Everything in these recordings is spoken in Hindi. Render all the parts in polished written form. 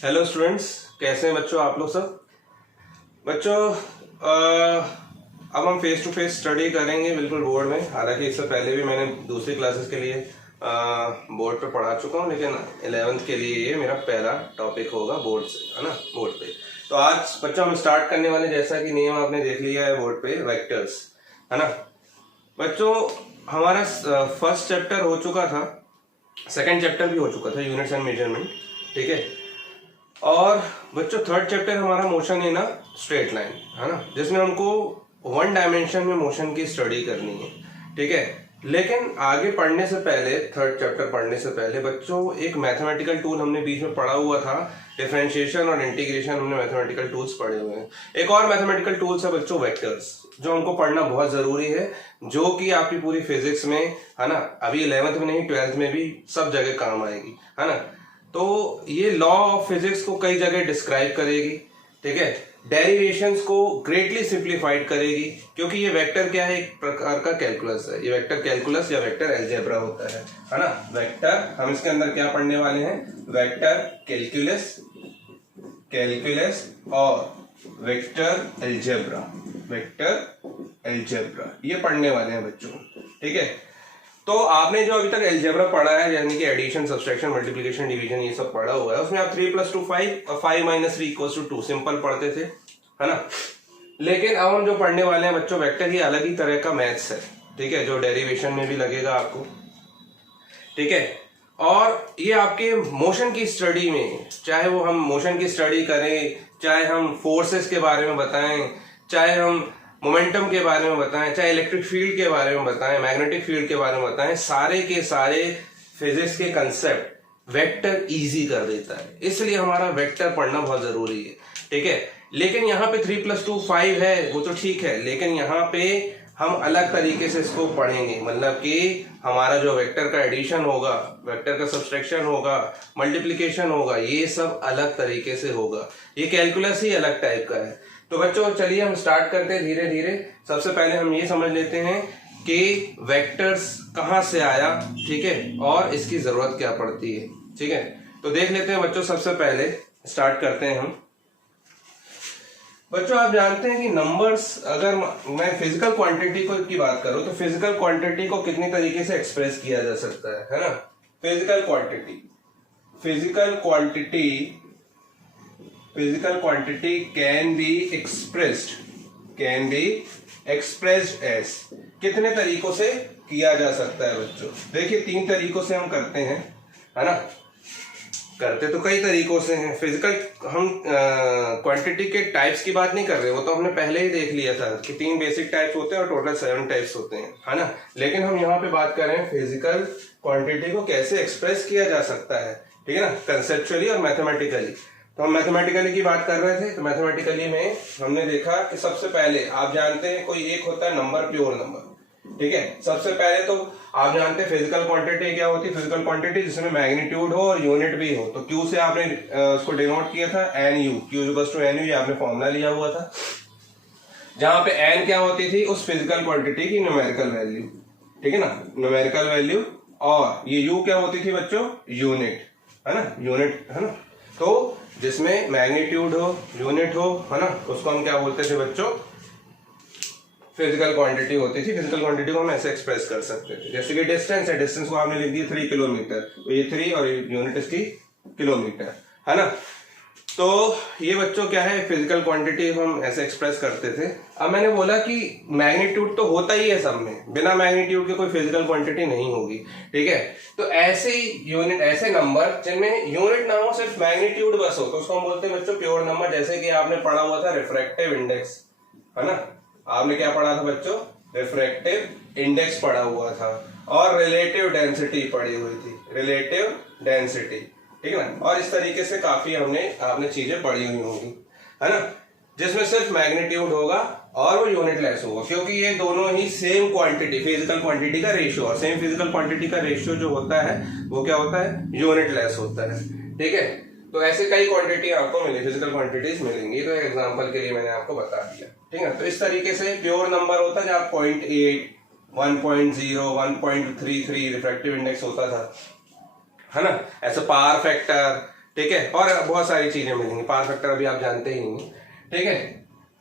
हेलो स्टूडेंट्स, कैसे हैं बच्चों आप लोग सब। बच्चों अब हम फेस टू फेस स्टडी करेंगे बिल्कुल बोर्ड में। हालांकि इससे पहले भी मैंने दूसरी क्लासेस के लिए बोर्ड पे पढ़ा चुका हूँ, लेकिन 11th के लिए ये मेरा पहला टॉपिक होगा बोर्ड से, है ना, बोर्ड पे। तो आज बच्चों हम स्टार्ट करने वाले, जैसा कि नेम आपने देख लिया है बोर्ड पे, वेक्टर्स, है ना। बच्चों हमारा फर्स्ट चैप्टर हो चुका था, सेकेंड चैप्टर भी हो चुका था, यूनिट्स एंड मेजरमेंट, ठीक है। और बच्चों थर्ड चैप्टर हमारा motion in a straight line, है ना, जिसमें हमको वन डायमेंशन में मोशन की स्टडी करनी है, ठीक है। लेकिन आगे पढ़ने से पहले, थर्ड चैप्टर पढ़ने से पहले बच्चों एक मैथमेटिकल टूल हमने बीच में पढ़ा हुआ था, डिफरेंशिएशन और इंटीग्रेशन हमने मैथमेटिकल टूल्स पढ़े हुए हैं। एक और मैथमेटिकल टूल्स है बच्चों वेक्टर्स, जो हमको पढ़ना बहुत जरूरी है, जो कि आपकी पूरी फिजिक्स में, है ना, अभी 11th में नहीं 12th में भी सब जगह काम आएगी, है ना। तो ये लॉ ऑफ फिजिक्स को कई जगह डिस्क्राइब करेगी, ठीक है। डेरिवेशंस को ग्रेटली सिंप्लीफाइड करेगी, क्योंकि ये वेक्टर क्या है, एक प्रकार का कैलकुलस है। ये वेक्टर कैलकुलस या वेक्टर अलजेब्रा होता है ना। वेक्टर हम इसके अंदर क्या पढ़ने वाले हैं, वेक्टर कैलकुलस, कैलकुलस और वेक्टर अलजेब्रा, वेक्टर अलजेब्रा ये पढ़ने वाले हैं बच्चों, ठीक है। तो आपने जो अभी तक अलजेब्रा पढ़ा है, यानी कि एडिशन, सब्सट्रैक्शन, मल्टीप्लिकेशन, डिवीजन, ये सब पढ़ा हुआ है, उसमें आप 3 + 2 5 और 5 - 3 = 2 सिंपल पढ़ते थे, है ना। लेकिन अब हम जो पढ़ने वाले हैं बच्चों, वेक्टर ये अलग ही तरह का मैथ्स है, ठीक है, जो डेरिवेशन में भी लगेगा आपको, ठीक है। और ये आपके मोशन की स्टडी में, चाहे वो हम मोशन की स्टडी करें, चाहे हम फोर्सेस के बारे में बताएं, चाहे हम मोमेंटम के बारे में बताएं, चाहे इलेक्ट्रिक फील्ड के बारे में बताएं, मैग्नेटिक फील्ड के बारे में बताएं, सारे के सारे फिजिक्स के कंसेप्ट वेक्टर इजी कर देता है। इसलिए हमारा वेक्टर पढ़ना बहुत जरूरी है, ठीक है। लेकिन यहाँ पे 3 + 2 5 है, वो तो ठीक है, लेकिन यहाँ पे हम अलग तरीके से इसको पढ़ेंगे। मतलब कि हमारा जो वेक्टर का एडिशन होगा, वेक्टर का सब्सट्रैक्शन होगा, मल्टीप्लिकेशन होगा, ये सब अलग तरीके से होगा। ये कैलकुलस ही अलग टाइप का है। तो बच्चों चलिए हम स्टार्ट करते हैं धीरे धीरे। सबसे पहले हम ये समझ लेते हैं कि वेक्टर्स कहाँ से आया, ठीक है, और इसकी जरूरत क्या पड़ती है, ठीक है। तो देख लेते हैं बच्चों, सबसे पहले स्टार्ट करते हैं हम। बच्चों आप जानते हैं कि नंबर्स, अगर मैं फिजिकल क्वांटिटी को की बात करूं, तो फिजिकल क्वांटिटी को कितनी तरीके से एक्सप्रेस किया जा सकता है ना। Physical quantity, physical quantity can be expressed as, कितने तरीकों से किया जा सकता है बच्चों। देखिए 3 तरीकों से हम करते हैं, है ना। करते तो कई तरीकों से हैं। फिजिकल हम क्वांटिटी के टाइप्स की बात नहीं कर रहे, वो तो हमने पहले ही देख लिया था कि 3 बेसिक टाइप्स होते हैं और टोटल 7 टाइप्स होते हैं, है ना। लेकिन हम यहाँ पे बात कर रहे हैं फिजिकल क्वांटिटी को कैसे एक्सप्रेस किया जा सकता है, ठीक है ना, कंसेप्चुअली और मैथमेटिकली। तो हम मैथमेटिकली की बात कर रहे थे, तो मैथमेटिकली में हमने देखा कि सबसे पहले आप जानते हैं कोई एक होता है नंबर, प्योर नंबर, ठीक है। सबसे पहले तो आप जानते हैं फिजिकल क्वांटिटी क्या होती है। फिजिकल क्वांटिटी जिसमें मैग्नीट्यूड हो और यूनिट भी हो। तो क्यू से आपने उसको डिनोट किया था NU, Q=NU, ये आपने फॉर्मूला लिया हुआ था, जहां पे n क्या होती थी, उस फिजिकल क्वांटिटी की न्यूमेरिकल वैल्यू, ठीक है ना, न्यूमेरिकल वैल्यू। और ये U क्या होती थी बच्चों, यूनिट, है ना, यूनिट, है ना। तो जिसमें मैग्नीट्यूड हो, यूनिट हो, है ना, उसको हम क्या बोलते थे बच्चों, फिजिकल क्वांटिटी होती थी। फिजिकल क्वांटिटी को हम ऐसे एक्सप्रेस कर सकते थे, जैसे कि डिस्टेंस है, डिस्टेंस को आपने लिख दिया 3 किलोमीटर, तो ये 3 और यूनिट इसकी किलोमीटर, है ना। तो ये बच्चों क्या है, फिजिकल क्वांटिटी हम ऐसे एक्सप्रेस करते थे। अब मैंने बोला कि मैग्नीट्यूड तो होता ही है सब में, बिना मैग्नीट्यूड के कोई फिजिकल क्वांटिटी नहीं होगी, ठीक है। तो ऐसे यूनिट, ऐसे नंबर जिनमें यूनिट ना हो, सिर्फ मैग्नीट्यूड बस हो, तो उसको हम बोलते हैं बच्चों प्योर नंबर। जैसे कि आपने पढ़ा हुआ था रिफ्रैक्टिव इंडेक्स, है ना, आपने क्या पढ़ा था बच्चों, रिफ्रैक्टिव इंडेक्स पढ़ा हुआ था, और रिलेटिव डेंसिटी पढ़ी हुई थी, रिलेटिव डेंसिटी, ठीक है ना। और इस तरीके से काफी आपने चीजें पढ़ी हुई होंगी, है ना, जिसमें सिर्फ मैग्नीट्यूड होगा और वो यूनिट लेस होगा, क्योंकि ये दोनों ही सेम क्वांटिटी, फिजिकल क्वांटिटी का रेशियो, और सेम फिजिकल क्वांटिटी का रेशियो जो होता है वो क्या होता है, यूनिट लेस होता है, ठीक है। तो ऐसे कई क्वांटिटी आपको मिली, फिजिकल क्वांटिटीज मिलेंगी, तो एग्जांपल के लिए मैंने आपको बता दिया, ठीक है। तो इस तरीके से प्योर नंबर होता है जहाँ 0.8, 1.0, 1.33 रिफ्रैक्टिव इंडेक्स होता था, है ना। ऐसे पावर फैक्टर, ठीक है, और बहुत सारी चीजें मिलेंगी, पावर फैक्टर अभी आप जानते ही नहीं, ठीक है।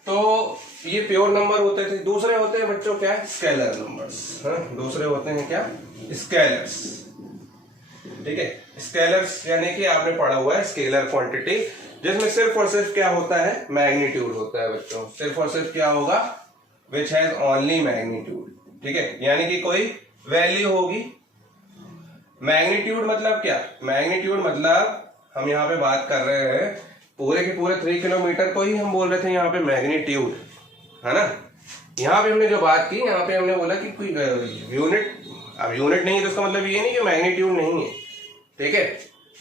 तो ये प्योर नंबर होते थे। दूसरे होते हैं बच्चों क्या है, स्केलर नंबर्स, दूसरे होते हैं क्या, स्केलर्स, ठीक है। स्केलर्स यानी कि आपने पढ़ा हुआ है स्केलर क्वांटिटी, जिसमें सिर्फ और सिर्फ क्या होता है, मैग्नीट्यूड होता है बच्चों, सिर्फ और सिर्फ क्या होगा, विच हैज ओनली मैग्नीट्यूड, ठीक है, यानी कि कोई वैल्यू होगी। मैग्नीट्यूड मतलब क्या, मैग्नीट्यूड मतलब हम यहाँ पे बात कर रहे हैं पूरे के पूरे 3 किलोमीटर को ही हम बोल रहे थे यहाँ पे मैग्नीट्यूड, है ना। यहाँ पे हमने जो बात की, यहाँ पे हमने बोला कि कोई यूनिट, अब यूनिट नहीं है तो इसका मतलब ये नहीं कि मैग्नीट्यूड नहीं है, ठीक है,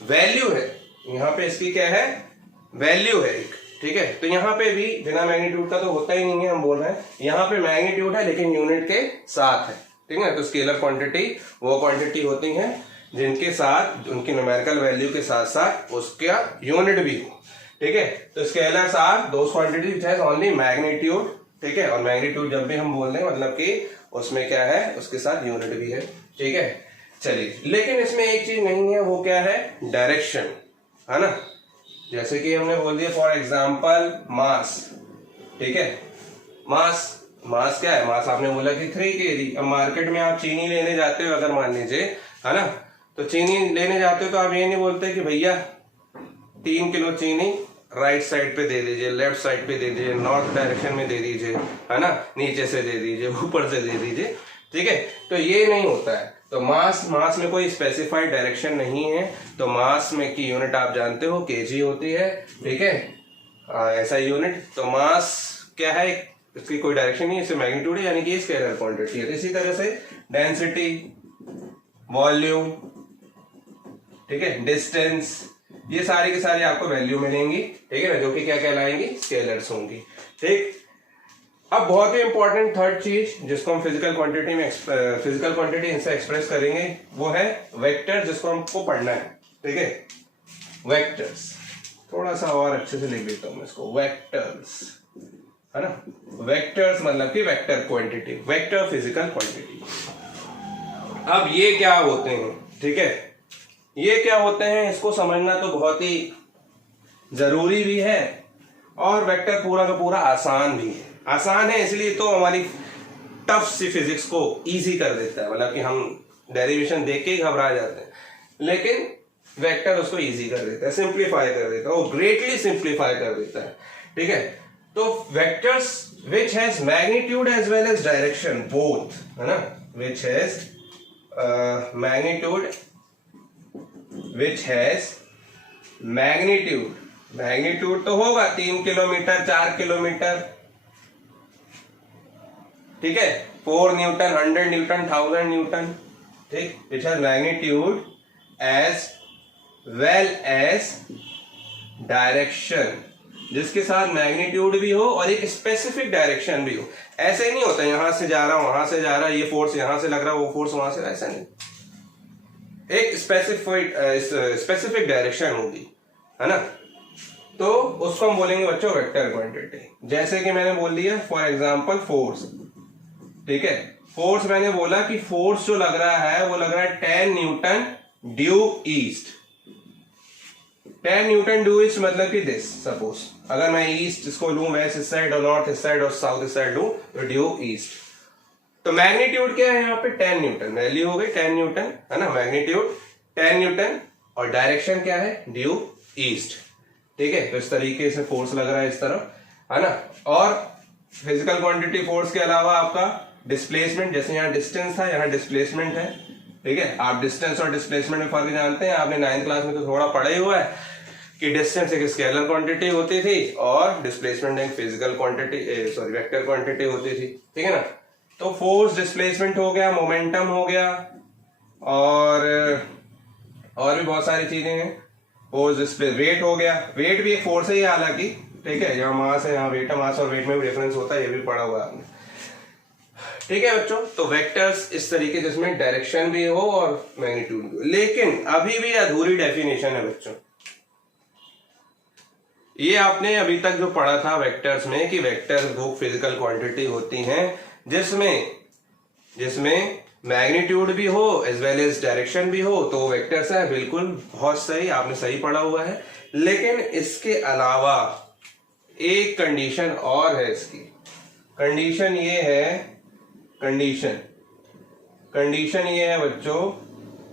वैल्यू है यहाँ पे, इसकी क्या है, वैल्यू है एक, ठीक है। तो यहाँ पे भी बिना मैग्नीट्यूड का तो होता ही नहीं है, हम बोल रहे हैं यहाँ पे मैग्नीट्यूड है लेकिन यूनिट के साथ है, ठीक है। तो स्केलर क्वांटिटी वो क्वांटिटी होती है जिनके साथ, उनकी न्यूमेरिकल वैल्यू के साथ साथ उसका यूनिट भी हो, ठीक है। तो scalars are those quantity which has only magnitude, ठीक है। और मैग्नीट्यूड जब भी हम बोल रहे हैं मतलब कि उसमें क्या है, उसके साथ यूनिट भी है, ठीक है। चलिए, लेकिन इसमें एक चीज नहीं है, वो क्या है, डायरेक्शन, है ना। जैसे कि हमने बोल दिया फॉर एग्जांपल मास, ठीक है, मास, मास क्या है, मास आपने बोला कि 3 kg। अब मार्केट में आप चीनी लेने जाते हो अगर मान लीजिए, है ना, तो चीनी लेने जाते हो तो आप ये नहीं बोलते कि भैया 3 किलो चीनी राइट साइड पे दे दीजिए, लेफ्ट साइड पे दे दीजिए, नॉर्थ डायरेक्शन में दे दीजिए, है ना, नीचे से दे दीजिए, ऊपर से दे दीजिए, ठीक है। तो ये नहीं होता है। तो मास में कोई स्पेसिफाइड डायरेक्शन नहीं है। तो मास में की यूनिट आप जानते हो केजी होती है, ठीक है, ऐसा यूनिट। तो मास क्या है, इसकी कोई डायरेक्शन नहीं है, इससे मैग्नीट्यूड है, यानी कि स्केलर क्वांटिटी है। इसी तरह से डेंसिटी, वॉल्यूम, ठीक है, डिस्टेंस, ये सारी की सारी आपको वैल्यू मिलेंगी, ठीक है ना, जो कि क्या कहलाएंगी, स्केलर्स होंगी, ठीक। अब बहुत ही इंपॉर्टेंट थर्ड चीज जिसको हम फिजिकल क्वांटिटी में फिजिकल क्वांटिटी इनसे एक्सप्रेस करेंगे वो है वेक्टर, जिसको हमको पढ़ना है, ठीक है। वेक्टर्स थोड़ा सा और अच्छे से लिख देता हूं इसको, वेक्टर्स, है ना। वेक्टर्स मतलब कि vector quantity, vector physical quantity. अब ये क्या होते हैं, ठीक है, ये क्या होते हैं, इसको समझना तो बहुत ही जरूरी भी है, और वेक्टर पूरा का पूरा आसान भी है। आसान है इसलिए तो हमारी टफ सी फिजिक्स को इजी कर देता है, मतलब कि हम डेरिवेशन देख के ही घबरा जाते हैं, लेकिन वेक्टर उसको इजी कर देता है, सिंप्लीफाई कर देता है, वो ग्रेटली सिंप्लीफाई कर देता है, ठीक है। तो vectors which has magnitude as well as direction both, है ना, which has magnitude, which has magnitude, magnitude तो होगा 3 किलोमीटर, 4 किलोमीटर, ठीक है, 4 न्यूटन, 100 न्यूटन, 1000 न्यूटन, ठीक, which has magnitude as well as direction, जिसके साथ मैग्नीट्यूड भी हो और एक स्पेसिफिक डायरेक्शन भी हो। ऐसे नहीं होता यहां से जा रहा हूं, वहां से जा रहा, ये फोर्स यहां से लग रहा, वो फोर्स वहां से, ऐसा नहीं, एक स्पेसिफिक डायरेक्शन होगी, है ना। तो उसको हम बोलेंगे बच्चों वेक्टर क्वांटिटी। जैसे कि मैंने बोल दिया फॉर एग्जांपल फोर्स, ठीक है, फोर्स मैंने बोला कि फोर्स जो लग रहा है वो लग रहा है 10 Newton due east. 10 Newton due east मतलब कि दिस, सपोज अगर मैं ईस्ट इसको लूं, वेस्ट इस साइड और नॉर्थ इस साइड और साउथ इस साइड लूं, तो ड्यू ईस्ट। तो मैग्नीट्यूड क्या है यहाँ पे, 10 न्यूटन, वैल्यू हो गई 10 न्यूटन, है ना, मैग्नीट्यूड 10 न्यूटन, और डायरेक्शन क्या है, ड्यू ईस्ट, ठीक है। तो इस तरीके से फोर्स लग रहा है इस तरफ, है ना। और फिजिकल क्वांटिटी फोर्स के अलावा आपका डिस्प्लेसमेंट, जैसे यहाँ डिस्टेंस था, यहाँ डिस्प्लेसमेंट है, ठीक है। आप डिस्टेंस और डिस्प्लेसमेंट में फर्क जानते हैं, आपने 9th क्लास में तो थोड़ा पढ़ा ही हुआ है कि डिस्टेंस एक स्केलर क्वांटिटी होती थी और डिस्प्लेसमेंट एक physical quantity, sorry vector quantity होती थी, ठीक है ना। तो फोर्स डिस्प्लेसमेंट हो गया, मोमेंटम हो गया, और भी बहुत सारी चीजें हैं। फोर्स डिस्प्ले, वेट हो गया, वेट भी एक फोर्स है हालांकि, ठीक है, यहाँ मास है, यहाँ वेट है, मास और वेट में भी डिफरेंस होता है, ये भी पढ़ा हुआ है आपने, ठीक है बच्चों। तो वेक्टर्स इस तरीके जिसमें डायरेक्शन भी हो और मैग्नीट्यूड भी हो, लेकिन अभी भी अधूरी डेफिनेशन है बच्चों। ये आपने अभी तक जो पढ़ा था वेक्टर्स में कि वेक्टर्स वो फिजिकल क्वांटिटी होती हैं जिसमें मैग्नीट्यूड भी हो एज वेल एज डायरेक्शन भी हो तो वेक्टर्स है। बिल्कुल बहुत सही, आपने सही पढ़ा हुआ है। लेकिन इसके अलावा एक कंडीशन और है इसकी। कंडीशन ये है, कंडीशन ये है बच्चों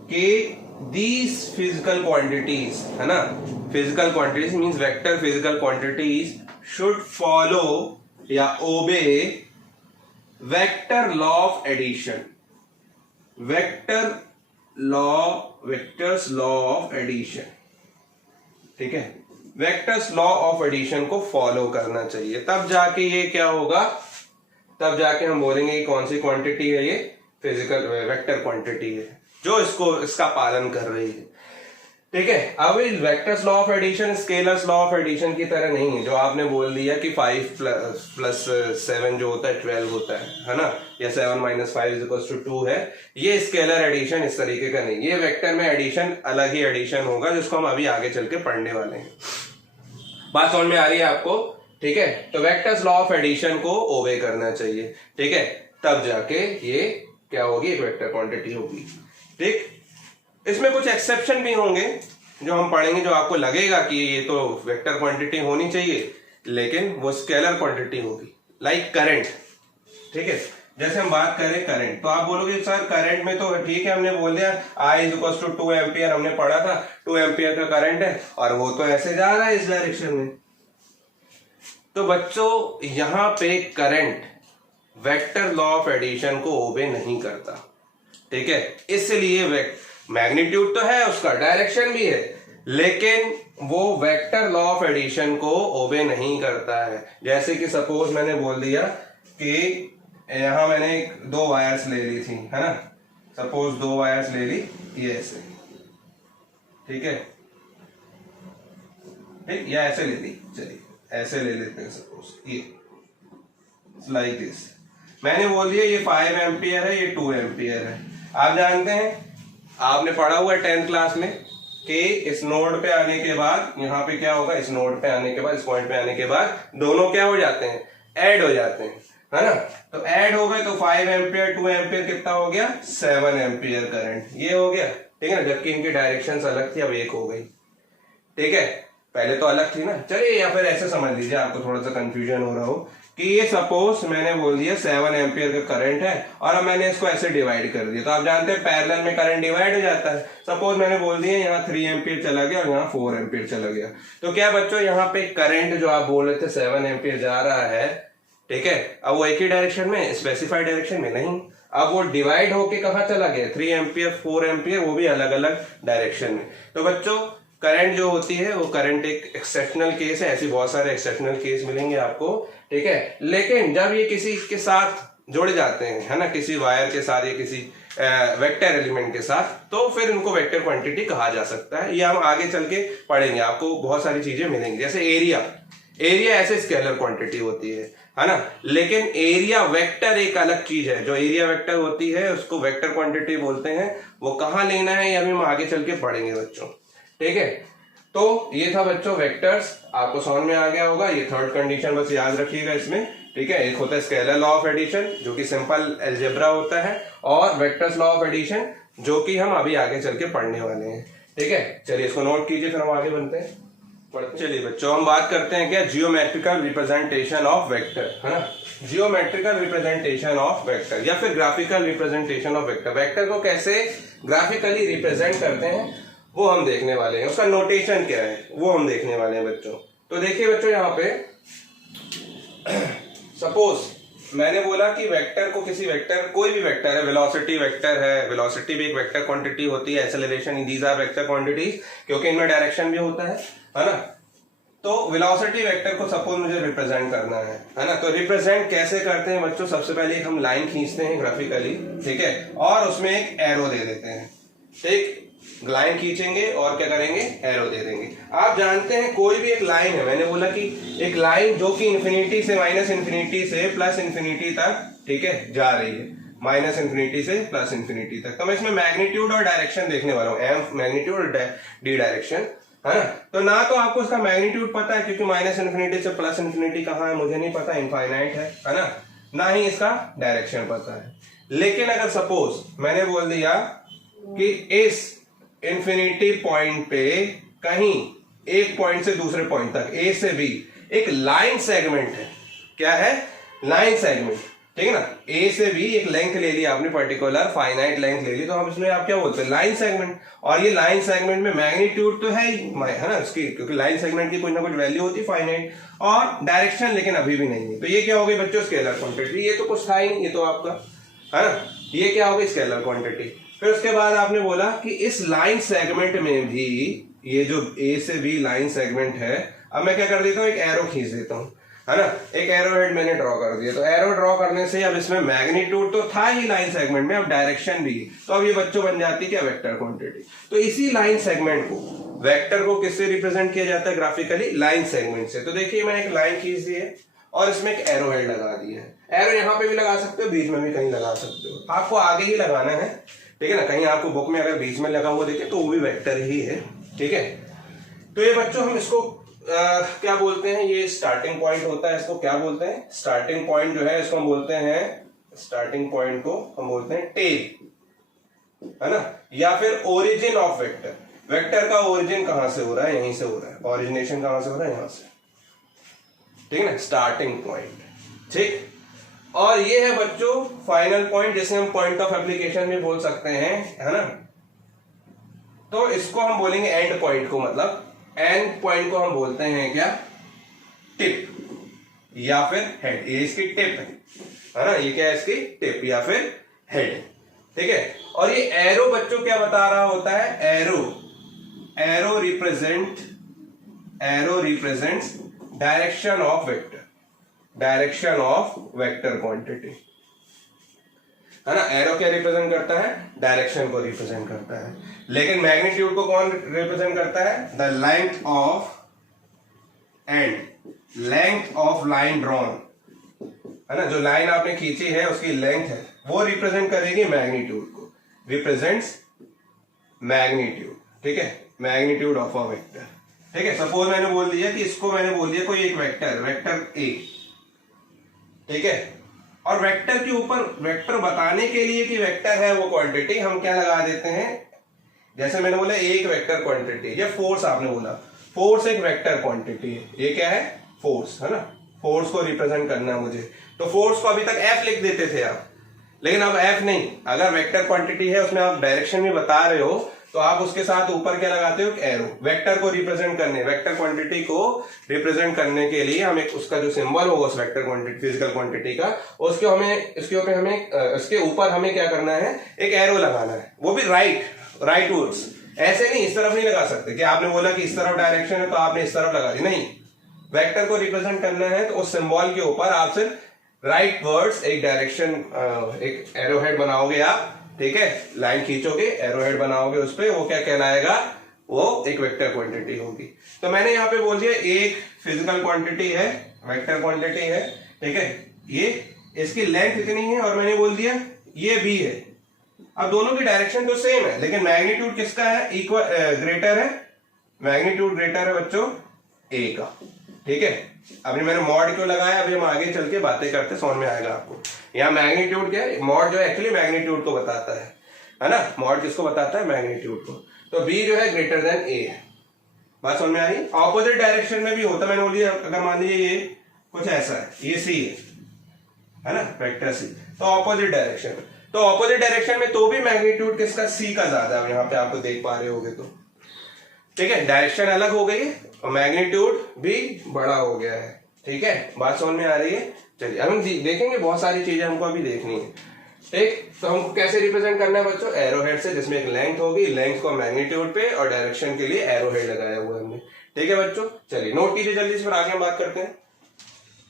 कि दीज फिजिकल क्वांटिटीज, है ना, physical quantities means vector physical quantities should follow या obey vector law of addition. Vectors law of addition, ठीक है, वेक्टर्स लॉ ऑफ एडिशन को फॉलो करना चाहिए। तब जाके ये क्या होगा, तब जाके हम बोलेंगे कि कौन सी क्वांटिटी है ये फिजिकल वेक्टर क्वांटिटी है जो इसका पालन कर रही है। ठीक है, अब vectors law of addition scalars law of addition की तरह नहीं है, जो आपने बोल दिया कि 5 प्लस 7 जो होता है 12 होता है ना, या 7 - 5 = 2 है। ये स्केलर एडिशन इस तरीके का नहीं, ये वेक्टर में एडिशन अलग ही एडिशन होगा जिसको हम अभी आगे चल के पढ़ने वाले हैं। बात समझ में आ रही है आपको? ठीक है, तो वेक्टर्स लॉ ऑफ एडिशन को ओबे करना चाहिए। ठीक है, तब जाके ये क्या होगी, एक वेक्टर क्वांटिटी होगी। ठीक, इसमें कुछ एक्सेप्शन भी होंगे जो हम पढ़ेंगे, जो आपको लगेगा कि ये तो वेक्टर क्वांटिटी होनी चाहिए लेकिन वो स्केलर क्वांटिटी होगी, लाइक करंट। ठीक है, जैसे हम बात करें करंट, तो आप बोलोगे सर करंट में तो ठीक है, हमने बोल दिया I = 2 एम्पियर, हमने पढ़ा था 2 एम्पियर का करंट है और वो तो ऐसे जा रहा है इस डायरेक्शन में। तो बच्चों यहां पे current vector law of addition को ओबे नहीं करता। ठीक है, इसलिए मैग्नीट्यूड तो है उसका, डायरेक्शन भी है, लेकिन वो वेक्टर लॉ ऑफ एडिशन को ओबे नहीं करता है। जैसे कि सपोज मैंने बोल दिया कि यहां मैंने 2 वायर्स ले ली थी, है ना, सपोज 2 वायर्स ले ली ये ऐसे, ठीक है, ठीक, या ऐसे ले ली, चलिए ऐसे ले लेते हैं सपोज, ये लाइक दिस। मैंने बोल दिया ये 5 एम्पियर है, ये 2 एम्पियर है। आप जानते हैं, आपने पढ़ा हुआ है 10th क्लास में कि इस नोड पे आने के बाद यहाँ पे क्या होगा, इस नोड पे आने के बाद, इस पॉइंट पे आने के बाद दोनों क्या हो जाते हैं, ऐड हो जाते हैं, है ना। तो ऐड हो गए तो 5 एम्पियर 2 एम्पियर कितना हो गया, 7 एम्पियर करंट, ये हो गया। ठीक है ना, जबकि इनकी डायरेक्शन अलग थी, अब एक हो गई। ठीक है, पहले तो अलग थी ना। चलिए या फिर ऐसे समझ लीजिए, आपको थोड़ा सा कंफ्यूजन हो रहा हो कि ये सपोज मैंने बोल दिया 7 एम्पियर का करंट है और अब मैंने इसको ऐसे डिवाइड कर दिया। तो आप जानते हैं पैरेलल में करंट डिवाइड हो जाता है। सपोज मैंने बोल दिया यहाँ 3 एम्पियर चला गया और यहाँ 4 एम्पियर चला गया। तो क्या बच्चों, यहाँ पे करंट जो आप बोल रहे थे 7 एम्पियर जा रहा है, ठीक है, अब वो एक ही डायरेक्शन में, स्पेसिफाइड डायरेक्शन में नहीं, अब वो डिवाइड होके कहाँ चला गया, 3 एम्पियर 4 एम्पियर, वो भी अलग अलग डायरेक्शन में। तो बच्चों करंट जो होती है वो करंट एक एक्सेप्शनल केस है, ऐसी बहुत सारे एक्सेप्शनल केस मिलेंगे आपको। ठीक है, लेकिन जब ये किसी के साथ जुड़ जाते हैं, है ना, किसी वायर के साथ या किसी वेक्टर एलिमेंट के साथ, तो फिर इनको वेक्टर क्वांटिटी कहा जा सकता है। ये हम आगे चल के पढ़ेंगे, आपको बहुत सारी चीजें मिलेंगी। जैसे एरिया ऐसे स्केलर क्वांटिटी होती है ना, लेकिन एरिया वेक्टर एक अलग चीज है। जो एरिया वेक्टर होती है उसको वेक्टर क्वांटिटी बोलते हैं। वो कहाँ लेना है ये अभी हम आगे चल के पढ़ेंगे बच्चों। ठीक है, तो ये था बच्चों वेक्टर्स, आपको समझ में आ गया होगा। ये थर्ड कंडीशन बस याद रखिएगा इसमें। ठीक है, एक होता है स्केलर लॉ ऑफ एडिशन जो कि सिंपल अलजेब्रा होता है, और वेक्टर्स लॉ ऑफ एडिशन जो कि हम अभी आगे चल के पढ़ने वाले हैं। ठीक है, चलिए इसको नोट कीजिए, फिर हम आगे बढ़ते हैं। चलिए बच्चों हम बात करते हैं क्या, जियोमेट्रिकल रिप्रेजेंटेशन ऑफ वेक्टर, है ना, जियोमेट्रिकल रिप्रेजेंटेशन ऑफ वेक्टर या फिर graphical representation of vector. Vector को कैसे ग्राफिकली रिप्रेजेंट करते हैं वो हम देखने वाले हैं, उसका नोटेशन क्या है वो हम देखने वाले हैं बच्चों। तो देखिए बच्चों, यहाँ पे सपोज मैंने बोला कि वेक्टर को, किसी वेक्टर, कोई भी वेक्टर है, वेलोसिटी वेक्टर है, वेलोसिटी भी एक वेक्टर क्वांटिटी होती है, acceleration, these are vector quantities, क्योंकि इनमें डायरेक्शन भी होता है ना। तो वेलोसिटी वेक्टर को सपोज मुझे रिप्रेजेंट करना है ना। तो रिप्रेजेंट कैसे करते हैं बच्चों, सबसे पहले हम लाइन खींचते हैं ग्राफिकली, ठीक है, और उसमें एक एरो दे देते हैं। ठीक, लाइन खींचेंगे और क्या करेंगे, एरो दे देंगे। आप जानते हैं कोई भी एक लाइन है, मैंने बोला कि एक लाइन जो कि इन्फिनिटी से माइनस इन्फिनिटी से प्लस इन्फिनिटी तक, ठीक है, जा रही है, माइनस इन्फिनिटी से प्लस इन्फिनिटी तक। तो मैं इसमें मैग्नीट्यूड और डायरेक्शन देखने वाला हूँ, एम मैग्नीट्यूड और डी डायरेक्शन, है ना। तो ना तो आपको इसका मैग्नीट्यूड पता है क्योंकि माइनस इन्फिनिटी से प्लस इन्फिनिटी कहाँ है मुझे नहीं पता, इनफाइनाइट है ना, ना ही इसका डायरेक्शन पता है। लेकिन अगर सपोज मैंने बोल दिया कि इस इंफिनिटी पॉइंट पे कहीं एक पॉइंट से दूसरे पॉइंट तक ए से बी एक लाइन सेगमेंट है, क्या है, लाइन सेगमेंट, ठीक है ना, ए से बी एक लेंथ ले ली आपने, पर्टिकुलर फाइनाइट लेंथ ले ली, तो हम इसमें आप क्या बोलते हैं, लाइन सेगमेंट। और ये लाइन सेगमेंट में मैग्नीट्यूड तो है ही, है ना इसकी, क्योंकि लाइन सेगमेंट की कुछ ना कुछ वैल्यू होती है फाइनाइट, और डायरेक्शन लेकिन अभी भी नहीं है। तो ये क्या हो गई बच्चों, स्केलर क्वांटिटी। ये तो कुछ था ही नहीं, ये तो आपका है ना, ये क्या हो गई, स्केलर क्वांटिटी। फिर उसके बाद आपने बोला कि इस लाइन सेगमेंट में भी ये जो ए से बी लाइन सेगमेंट है, अब मैं क्या कर देता हूँ, एक एरो खींच देता हूँ, है ना, एक एरो हेड मैंने ड्रॉ कर दिया। तो एरो ड्रॉ करने से अब इसमें मैग्नीट्यूड तो था ही लाइन सेगमेंट में, अब डायरेक्शन भी, तो अब ये बच्चों बन जाती है क्या, वेक्टर क्वांटिटी। तो इसी लाइन सेगमेंट को, वेक्टर को किससे रिप्रेजेंट किया जाता है ग्राफिकली, लाइन सेगमेंट से। तो देखिए मैंने एक लाइन खींच दी है और इसमें एक एरो हेड लगा दी है। एरो यहाँ पे भी लगा सकते हो, बीच में भी कहीं लगा सकते हो, आपको आगे ही लगाना है, ठीक है ना। कहीं आपको बुक में अगर बीच में लगा हुआ देखे तो वो भी वेक्टर ही है, ठीक है। तो ये बच्चों हम इसको क्या बोलते हैं, ये स्टार्टिंग पॉइंट होता है, इसको क्या बोलते हैं, स्टार्टिंग पॉइंट जो है इसको हम बोलते हैं, स्टार्टिंग पॉइंट को हम बोलते हैं टेल, है ना, या फिर ओरिजिन ऑफ वेक्टर। वेक्टर का ओरिजिन कहां से हो रहा है, यहीं से हो रहा है, ओरिजिनेशन कहां से हो रहा है, यहां से, ठीक है ना, स्टार्टिंग पॉइंट, ठीक। और ये है बच्चों फाइनल पॉइंट, जिसे हम पॉइंट ऑफ एप्लीकेशन भी बोल सकते हैं, है ना। तो इसको हम बोलेंगे एंड पॉइंट को, मतलब एंड पॉइंट को हम बोलते हैं क्या, टिप या फिर हेड। ये इसकी टिप है ना, ये क्या है, इसकी टिप या फिर हेड, ठीक है। और ये एरो बच्चों क्या बता रहा होता है, arrow represents direction of vector, direction of vector quantity, है ना। एरो क्या रिप्रेजेंट करता है, डायरेक्शन को रिप्रेजेंट करता है। लेकिन मैग्नीट्यूड को कौन रिप्रेजेंट करता है, the length of line drawn, है ना, जो लाइन आपने खींची है उसकी लेंथ है वो रिप्रेजेंट करेगी मैग्नीट्यूड को, रिप्रेजेंट्स मैग्नीट्यूड, ठीक है, मैग्नीट्यूड ऑफ अ वेक्टर, ठीक है। सपोज मैंने बोल दिया कि इसको मैंने बोल दिया कोई एक वेक्टर ए, ठीक है। और वेक्टर के ऊपर वेक्टर बताने के लिए कि वेक्टर है वो क्वांटिटी हम क्या लगा देते हैं, जैसे मैंने बोला एक वेक्टर क्वांटिटी, ये फोर्स आपने बोला, फोर्स एक वेक्टर क्वांटिटी है, ये क्या है, फोर्स, है ना। फोर्स को रिप्रेजेंट करना है मुझे, तो फोर्स को अभी तक एफ लिख देते थे आप, लेकिन अब एफ नहीं, अगर वेक्टर क्वांटिटी है उसमें आप डायरेक्शन भी बता रहे हो तो आप उसके साथ ऊपर क्या लगाते हो, एरो। वेक्टर को रिप्रेजेंट करने, वेक्टर क्वांटिटी को रिप्रेजेंट करने के लिए हम एक उसका जो सिंबल होगा उस वेक्टर क्वांटिटी, फिजिकल क्वांटिटी का, उसके ऊपर हमें क्या करना है, एक एरो लगाना है, वो भी राइट वर्ड्स, ऐसे नहीं, इस तरफ नहीं लगा सकते कि आपने बोला कि इस तरफ डायरेक्शन है तो आपने इस तरफ लगा दी, नहीं। वेक्टर को रिप्रेजेंट करना है तो उस सिंबल के ऊपर आप सिर्फ राइट वर्ड्स, एक डायरेक्शन, एक एरो हेड बनाओगे आप, ठीक है, लाइन खींचोगे, एरो हेड बनाओगे उस पे, वो क्या कहलाएगा, वो एक वेक्टर क्वांटिटी होगी। तो मैंने यहाँ पे बोल दिया एक फिजिकल क्वांटिटी है, वेक्टर क्वांटिटी है, ठीक है, ये इसकी लेंथ इतनी है, और मैंने बोल दिया ये भी है। अब दोनों की डायरेक्शन तो सेम है, लेकिन मैग्नीट्यूड किसका है, इक्वल, ग्रेटर है, मैग्नीट्यूड ग्रेटर है बच्चों ए का, ठीक है। अभी मैंने मॉड क्यों लगाया, अभी हम आगे चल के बातें करते, समझ में आएगा आपको। यहाँ मैग्नीट्यूड क्या है, मॉड जो है एक्चुअली मैग्नीट्यूड को बताता है ना, मॉड किसको बताता है, मैग्नीट्यूड को। तो बी जो है ग्रेटर देन ए है, बात समझ में आ रही। ऑपोजिट डायरेक्शन में भी होता, मैंने बोलिए अगर मान लीजिए ये कुछ ऐसा है, ये सी है ना, वेक्टर सी, तो ऑपोजिट डायरेक्शन में, तो ऑपोजिट डायरेक्शन में तो भी मैग्नीट्यूड किसका, सी का ज्यादा है, यहाँ पे आपको देख पा रहे होगे तो, ठीक है, डायरेक्शन अलग हो गई और मैग्नीट्यूड भी बड़ा हो गया है, ठीक है, बात समझ में आ रही है। चलिए अब हम देखेंगे, बहुत सारी चीजें हमको अभी देखनी है, ठीक। तो हमको कैसे रिप्रेजेंट करना है बच्चों, एरो हेड से, जिसमें एक लेंथ होगी, लेंथ को मैग्नीट्यूड पे और डायरेक्शन के लिए एरो हेड लगाया हुआ है हमने, ठीक है बच्चों। चलिए नोट कीजिए जल्दी से, फिर आगे हम बात करते हैं।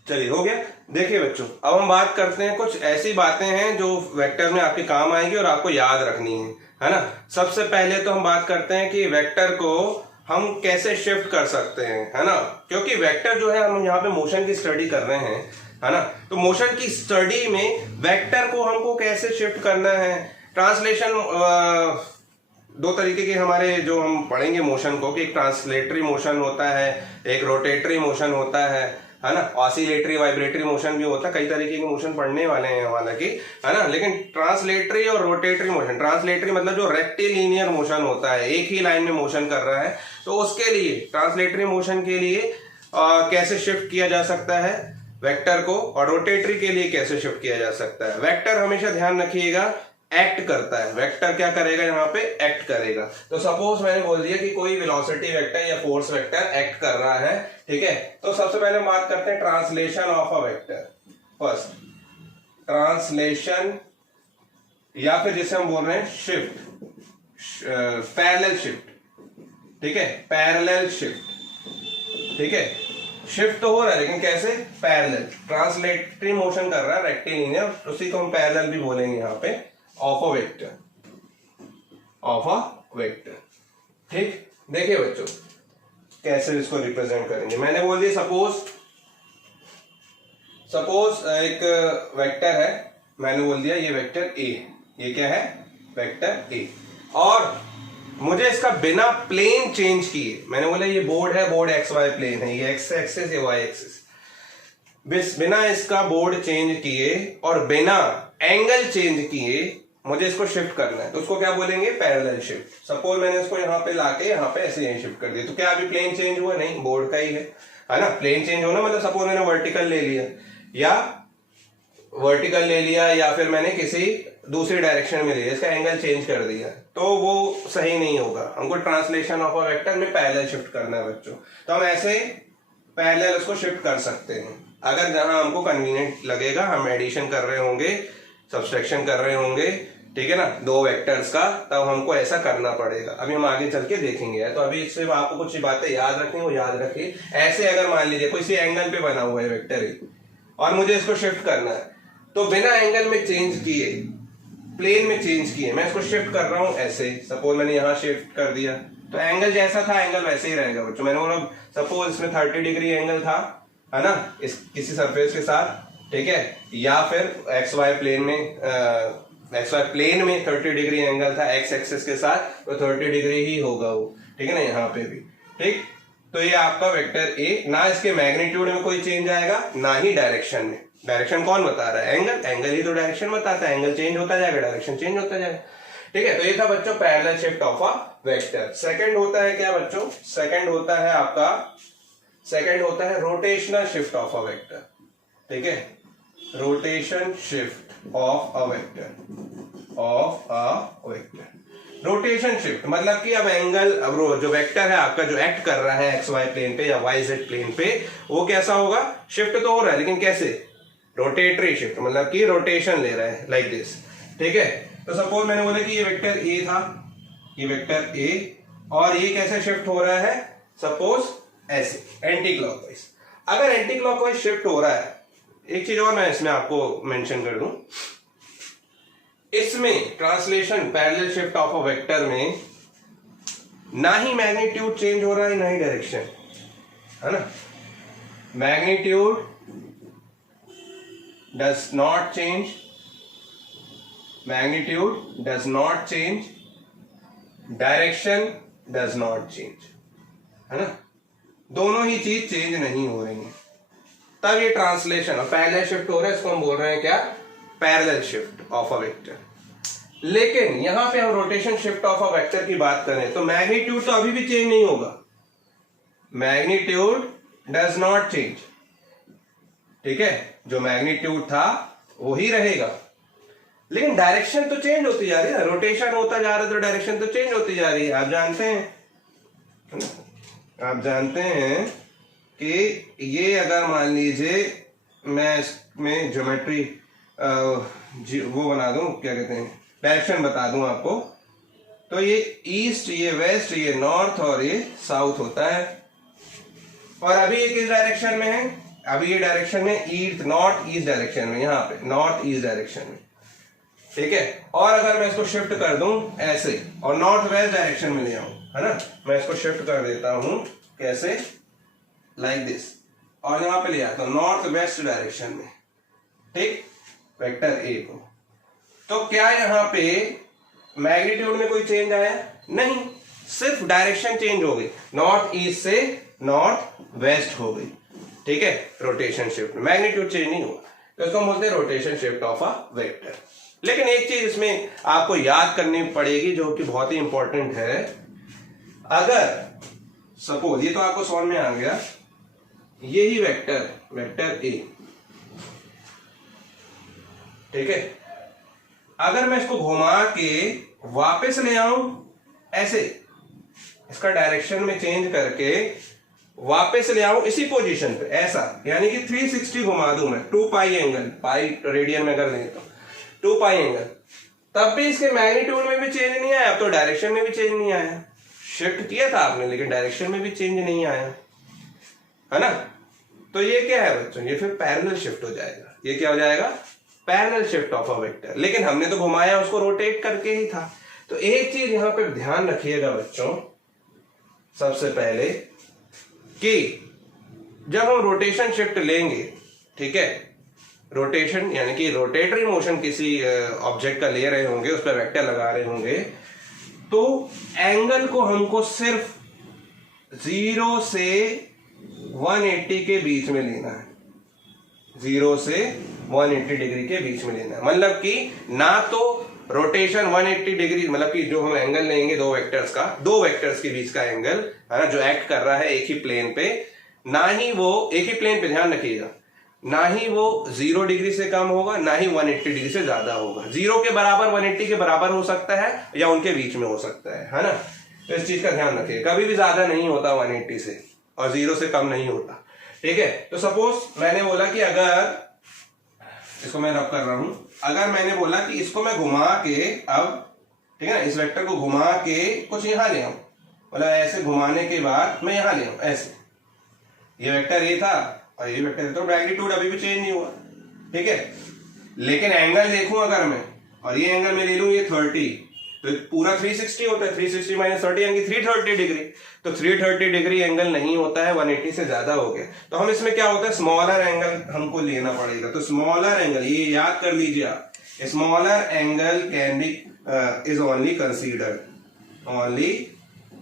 चलिए हो गया। देखिए बच्चों अब हम बात करते हैं, कुछ ऐसी बातें हैं जो वेक्टर में आपके काम आएंगी और आपको याद रखनी है ना। सबसे पहले तो हम बात करते हैं कि वेक्टर को हम कैसे शिफ्ट कर सकते हैं, है ना, क्योंकि वेक्टर जो है, हम यहाँ पे मोशन की स्टडी कर रहे हैं, है ना। तो मोशन की स्टडी में वेक्टर को हमको कैसे शिफ्ट करना है, ट्रांसलेशन, दो तरीके के हमारे जो हम पढ़ेंगे मोशन को, कि एक ट्रांसलेटरी मोशन होता है, एक रोटेटरी मोशन होता है है ना। ऑसिलेटरी वाइब्रेटरी मोशन भी होता है, कई तरीके के मोशन पढ़ने वाले हैं हालांकि, है ना। लेकिन ट्रांसलेटरी और रोटेटरी मोशन, ट्रांसलेटरी मतलब जो रेक्टिलिनियर मोशन होता है, एक ही लाइन में मोशन कर रहा है, तो उसके लिए ट्रांसलेटरी मोशन के लिए कैसे शिफ्ट किया जा सकता है वेक्टर को, और रोटेटरी के लिए कैसे शिफ्ट किया जा सकता है। वेक्टर हमेशा ध्यान रखिएगा एक्ट करता है, वेक्टर क्या करेगा यहाँ पे, एक्ट करेगा। तो सपोज मैंने बोल दिया कि कोई वेलोसिटी वेक्टर या फोर्स वेक्टर एक्ट कर रहा है, ठीक है। तो सबसे पहले हम बात करते हैं translation of a vector. First translation, या फिर जिसे हम बोल रहे हैं शिफ्ट, पैरेलल शिफ्ट, ठीक है, पैरेलल शिफ्ट, ठीक है। शिफ्ट तो हो रहा है लेकिन कैसे, पैरेलल, ट्रांसलेटरी मोशन कर रहा है रेक्टिलिनियर, उसी को हम पैरेलल भी बोलेंगे यहाँ पे, of a vector, of a vector, ठीक। देखिए बच्चों कैसे इसको रिप्रेजेंट करेंगे। मैंने बोल दिया सपोज एक वेक्टर है, मैंने बोल दिया ये वेक्टर ए, ये क्या है, वेक्टर ए, और मुझे इसका बिना प्लेन चेंज किए, मैंने बोला ये बोर्ड है, बोर्ड एक्स वाई प्लेन है, ये एक्स एक्सिस ये वाई एक्सिस, बिना इसका बोर्ड चेंज किए और बिना एंगल चेंज किए मुझे इसको शिफ्ट करना है, तो उसको क्या बोलेंगे, पैरेलल शिफ्ट। सपोज मैंने इसको यहाँ पे लाके यहाँ पे ऐसे यहीं शिफ्ट कर दिया, तो क्या अभी प्लेन चेंज हुआ, नहीं, बोर्ड का ही है ना। प्लेन चेंज होना मतलब सपोज मैंने वर्टिकल ले लिया, या फिर मैंने किसी दूसरी डायरेक्शन में लिया, इसका एंगल चेंज कर दिया, तो वो सही नहीं होगा। हमको ट्रांसलेशन ऑफ अ वेक्टर में पैरेलल शिफ्ट करना है बच्चों। तो हम ऐसे पैरेलल उसको शिफ्ट कर सकते हैं, अगर जहां हमको कन्वीनियंट लगेगा, हम एडिशन कर रहे होंगे, सब्सट्रैक्शन कर रहे होंगे, ठीक है ना, दो वेक्टर्स का, तब हमको ऐसा करना पड़ेगा। अभी हम आगे चल के देखेंगे। तो अभी सिर्फ आपको कुछ बातें याद रखनी, वो याद रखिए। ऐसे अगर मान लीजिए कोई सी एंगल पे बना हुआ है वेक्टर ए, और मुझे इसको शिफ्ट करना है, तो बिना एंगल में चेंज किए, प्लेन में चेंज किए, मैं इसको शिफ्ट कर रहा हूं ऐसे। सपोज मैंने यहां शिफ्ट कर दिया, तो एंगल जैसा था एंगल वैसे ही रहेगा बच्चों। मैंने बोला सपोज इसमें 30 डिग्री एंगल था, है ना, इस किसी सरफेस के साथ, ठीक है, या फिर एक्स वाई प्लेन में 30 डिग्री एंगल था एक्स एक्सिस के साथ, तो 30 डिग्री ही होगा वो, ठीक है ना, यहाँ पे भी, ठीक। तो ये आपका वेक्टर ए, ना इसके मैग्नीट्यूड में कोई चेंज आएगा, ना ही डायरेक्शन में। डायरेक्शन कौन बता रहा है, एंगल, एंगल ही तो डायरेक्शन बताता है, एंगल चेंज होता जाएगा, डायरेक्शन चेंज होता जाएगा, ठीक है। तो ये था बच्चों parallel shift of a vector. Second होता है क्या बच्चों, सेकंड होता है rotational shift of a vector, ठीक है, rotation shift of a vector, rotation shift मतलब कि अब एंगल, अब जो वेक्टर है आपका जो एक्ट कर रहा है एक्स वाई प्लेन पे या वाई जेड प्लेन पे, वो कैसा होगा, शिफ्ट तो हो रहा है लेकिन कैसे, रोटेटरी शिफ्ट, मतलब कि रोटेशन ले रहा है, लाइक दिस, ठीक है। तो सपोज मैंने बोला कि ये वेक्टर ए था, ये वेक्टर ए, और ये कैसे शिफ्ट हो रहा है, सपोज ऐसे एंटी क्लॉकवाइज। अगर एंटी क्लॉकवाइज शिफ्ट हो रहा है, एक चीज और मैं इसमें आपको मेंशन कर दूं, इसमें translation parallel shift of a vector में ना ही मैग्नीट्यूड चेंज हो रहा है, ना ही डायरेक्शन, है ना। Magnitude does not change, direction does not change, है ना, दोनों ही चीज चेंज नहीं हो रही है, तब ये ट्रांसलेशन और पैरेलल शिफ्ट हो रहा है, इसको हम बोल रहे हैं क्या, parallel shift of a vector. लेकिन यहां पे हम rotation shift of a vector की बात करें तो मैग्नीट्यूड तो अभी भी चेंज नहीं होगा, मैग्नीट्यूड डज नॉट चेंज, ठीक है, जो मैग्नीट्यूड था वो ही रहेगा, लेकिन डायरेक्शन तो चेंज होती जा रही है, रोटेशन होता जा रहा है तो डायरेक्शन तो चेंज होती जा रही है। आप जानते हैं कि ये अगर मान लीजिए मैं इसमें ज्योमेट्री वो बना दूं, क्या कहते हैं, डायरेक्शन बता दूं आपको, तो ये ईस्ट, ये वेस्ट, ये नॉर्थ और ये साउथ होता है, और अभी ये किस डायरेक्शन में है, अभी ये डायरेक्शन में ईस्ट, नॉर्थ ईस्ट डायरेक्शन में, यहाँ पे नॉर्थ ईस्ट डायरेक्शन में, ठीक है। और अगर मैं इसको शिफ्ट कर दूं ऐसे और नॉर्थ वेस्ट डायरेक्शन में ले आऊं, है ना, मैं इसको शिफ्ट कर देता हूं कैसे, लाइक दिस, और यहां पे ले आता हूं नॉर्थ वेस्ट डायरेक्शन में, ठीक, वेक्टर ए को, तो क्या यहां पे मैग्नीट्यूड में कोई चेंज आया, नहीं, सिर्फ डायरेक्शन चेंज हो गई, नॉर्थ ईस्ट से नॉर्थ वेस्ट हो गई, ठीक है, रोटेशन शिफ्ट, मैग्नीट्यूड चेंज नहीं हुआ, तो इसको हम बोलते हैं rotation shift of a vector. लेकिन एक चीज इसमें आपको याद करनी पड़ेगी जो कि बहुत ही इंपॉर्टेंट है, अगर सपोज ये तो आपको समझ में आ गया, यही वेक्टर ए, ठीक है, अगर मैं इसको घुमा के वापस ले आऊं ऐसे, इसका डायरेक्शन में चेंज करके वापस ले आऊं इसी पोजीशन पे ऐसा, यानी कि 360 घुमा दूं मैं, 2 पाई एंगल, पाई रेडियन में कर लेता हूं, 2 पाई एंगल, तब भी इसके मैग्नीट्यूड में भी चेंज नहीं आया, अब तो डायरेक्शन में भी चेंज नहीं आया, शिफ्ट किया था आपने लेकिन डायरेक्शन में भी चेंज नहीं आया, है ना। तो ये क्या है बच्चों, ये फिर पैरेलल शिफ्ट हो जाएगा, ये क्या हो जाएगा, parallel shift of a vector. लेकिन हमने तो घुमाया उसको रोटेट करके ही था। तो एक चीज यहां पे ध्यान रखिएगा बच्चों, सबसे पहले कि जब हम रोटेशन शिफ्ट लेंगे, ठीक है, रोटेशन यानी कि रोटेटरी मोशन किसी ऑब्जेक्ट का ले रहे होंगे, उस पर वेक्टर लगा रहे होंगे, तो एंगल को हमको सिर्फ 0 से 180 के बीच में लेना है, 0 से 180 डिग्री के बीच में लेना है। मतलब कि ना तो रोटेशन 180 डिग्री, मतलब कि जो हम एंगल लेंगे दो वेक्टर्स के बीच का एंगल है ना, जो एक्ट कर रहा है एक ही प्लेन पे, ना ही वो एक ही प्लेन पे, ध्यान रखिएगा, ना ही वो 0 डिग्री से कम होगा, ना ही 180 डिग्री से ज्यादा होगा। 0 के बराबर 180 के बराबर हो सकता है या उनके बीच में हो सकता है ना। तो इस चीज का ध्यान रखिए, कभी भी ज्यादा नहीं होता 180 से, और 0 से कम नहीं होता, ठीक है। तो सपोज मैंने बोला कि अगर इसको मैं रब कर रहा हूं, अगर मैंने बोला कि इसको मैं घुमा के, अब ठीक है ना, इस वेक्टर को घुमा के कुछ यहां ले आऊं, मतलब ऐसे घुमाने के बाद मैं यहां ले आऊं ऐसे, ये वेक्टर ये था और ये वेक्टर, तो मैग्नीट्यूड अभी भी चेंज नहीं हुआ, ठीक है। लेकिन एंगल देखूं अगर मैं, और ये एंगल मैं ले लूं ये 30, तो पूरा 360 होता है, 360 माइनस 30 यानी कि 330 डिग्री, तो 330 डिग्री एंगल नहीं होता है, 180 से ज्यादा हो गया। तो हम इसमें क्या होता है, स्मॉलर एंगल हमको लेना पड़ेगा। तो स्मॉलर एंगल, ये याद कर लीजिए आप, smaller angle can be is only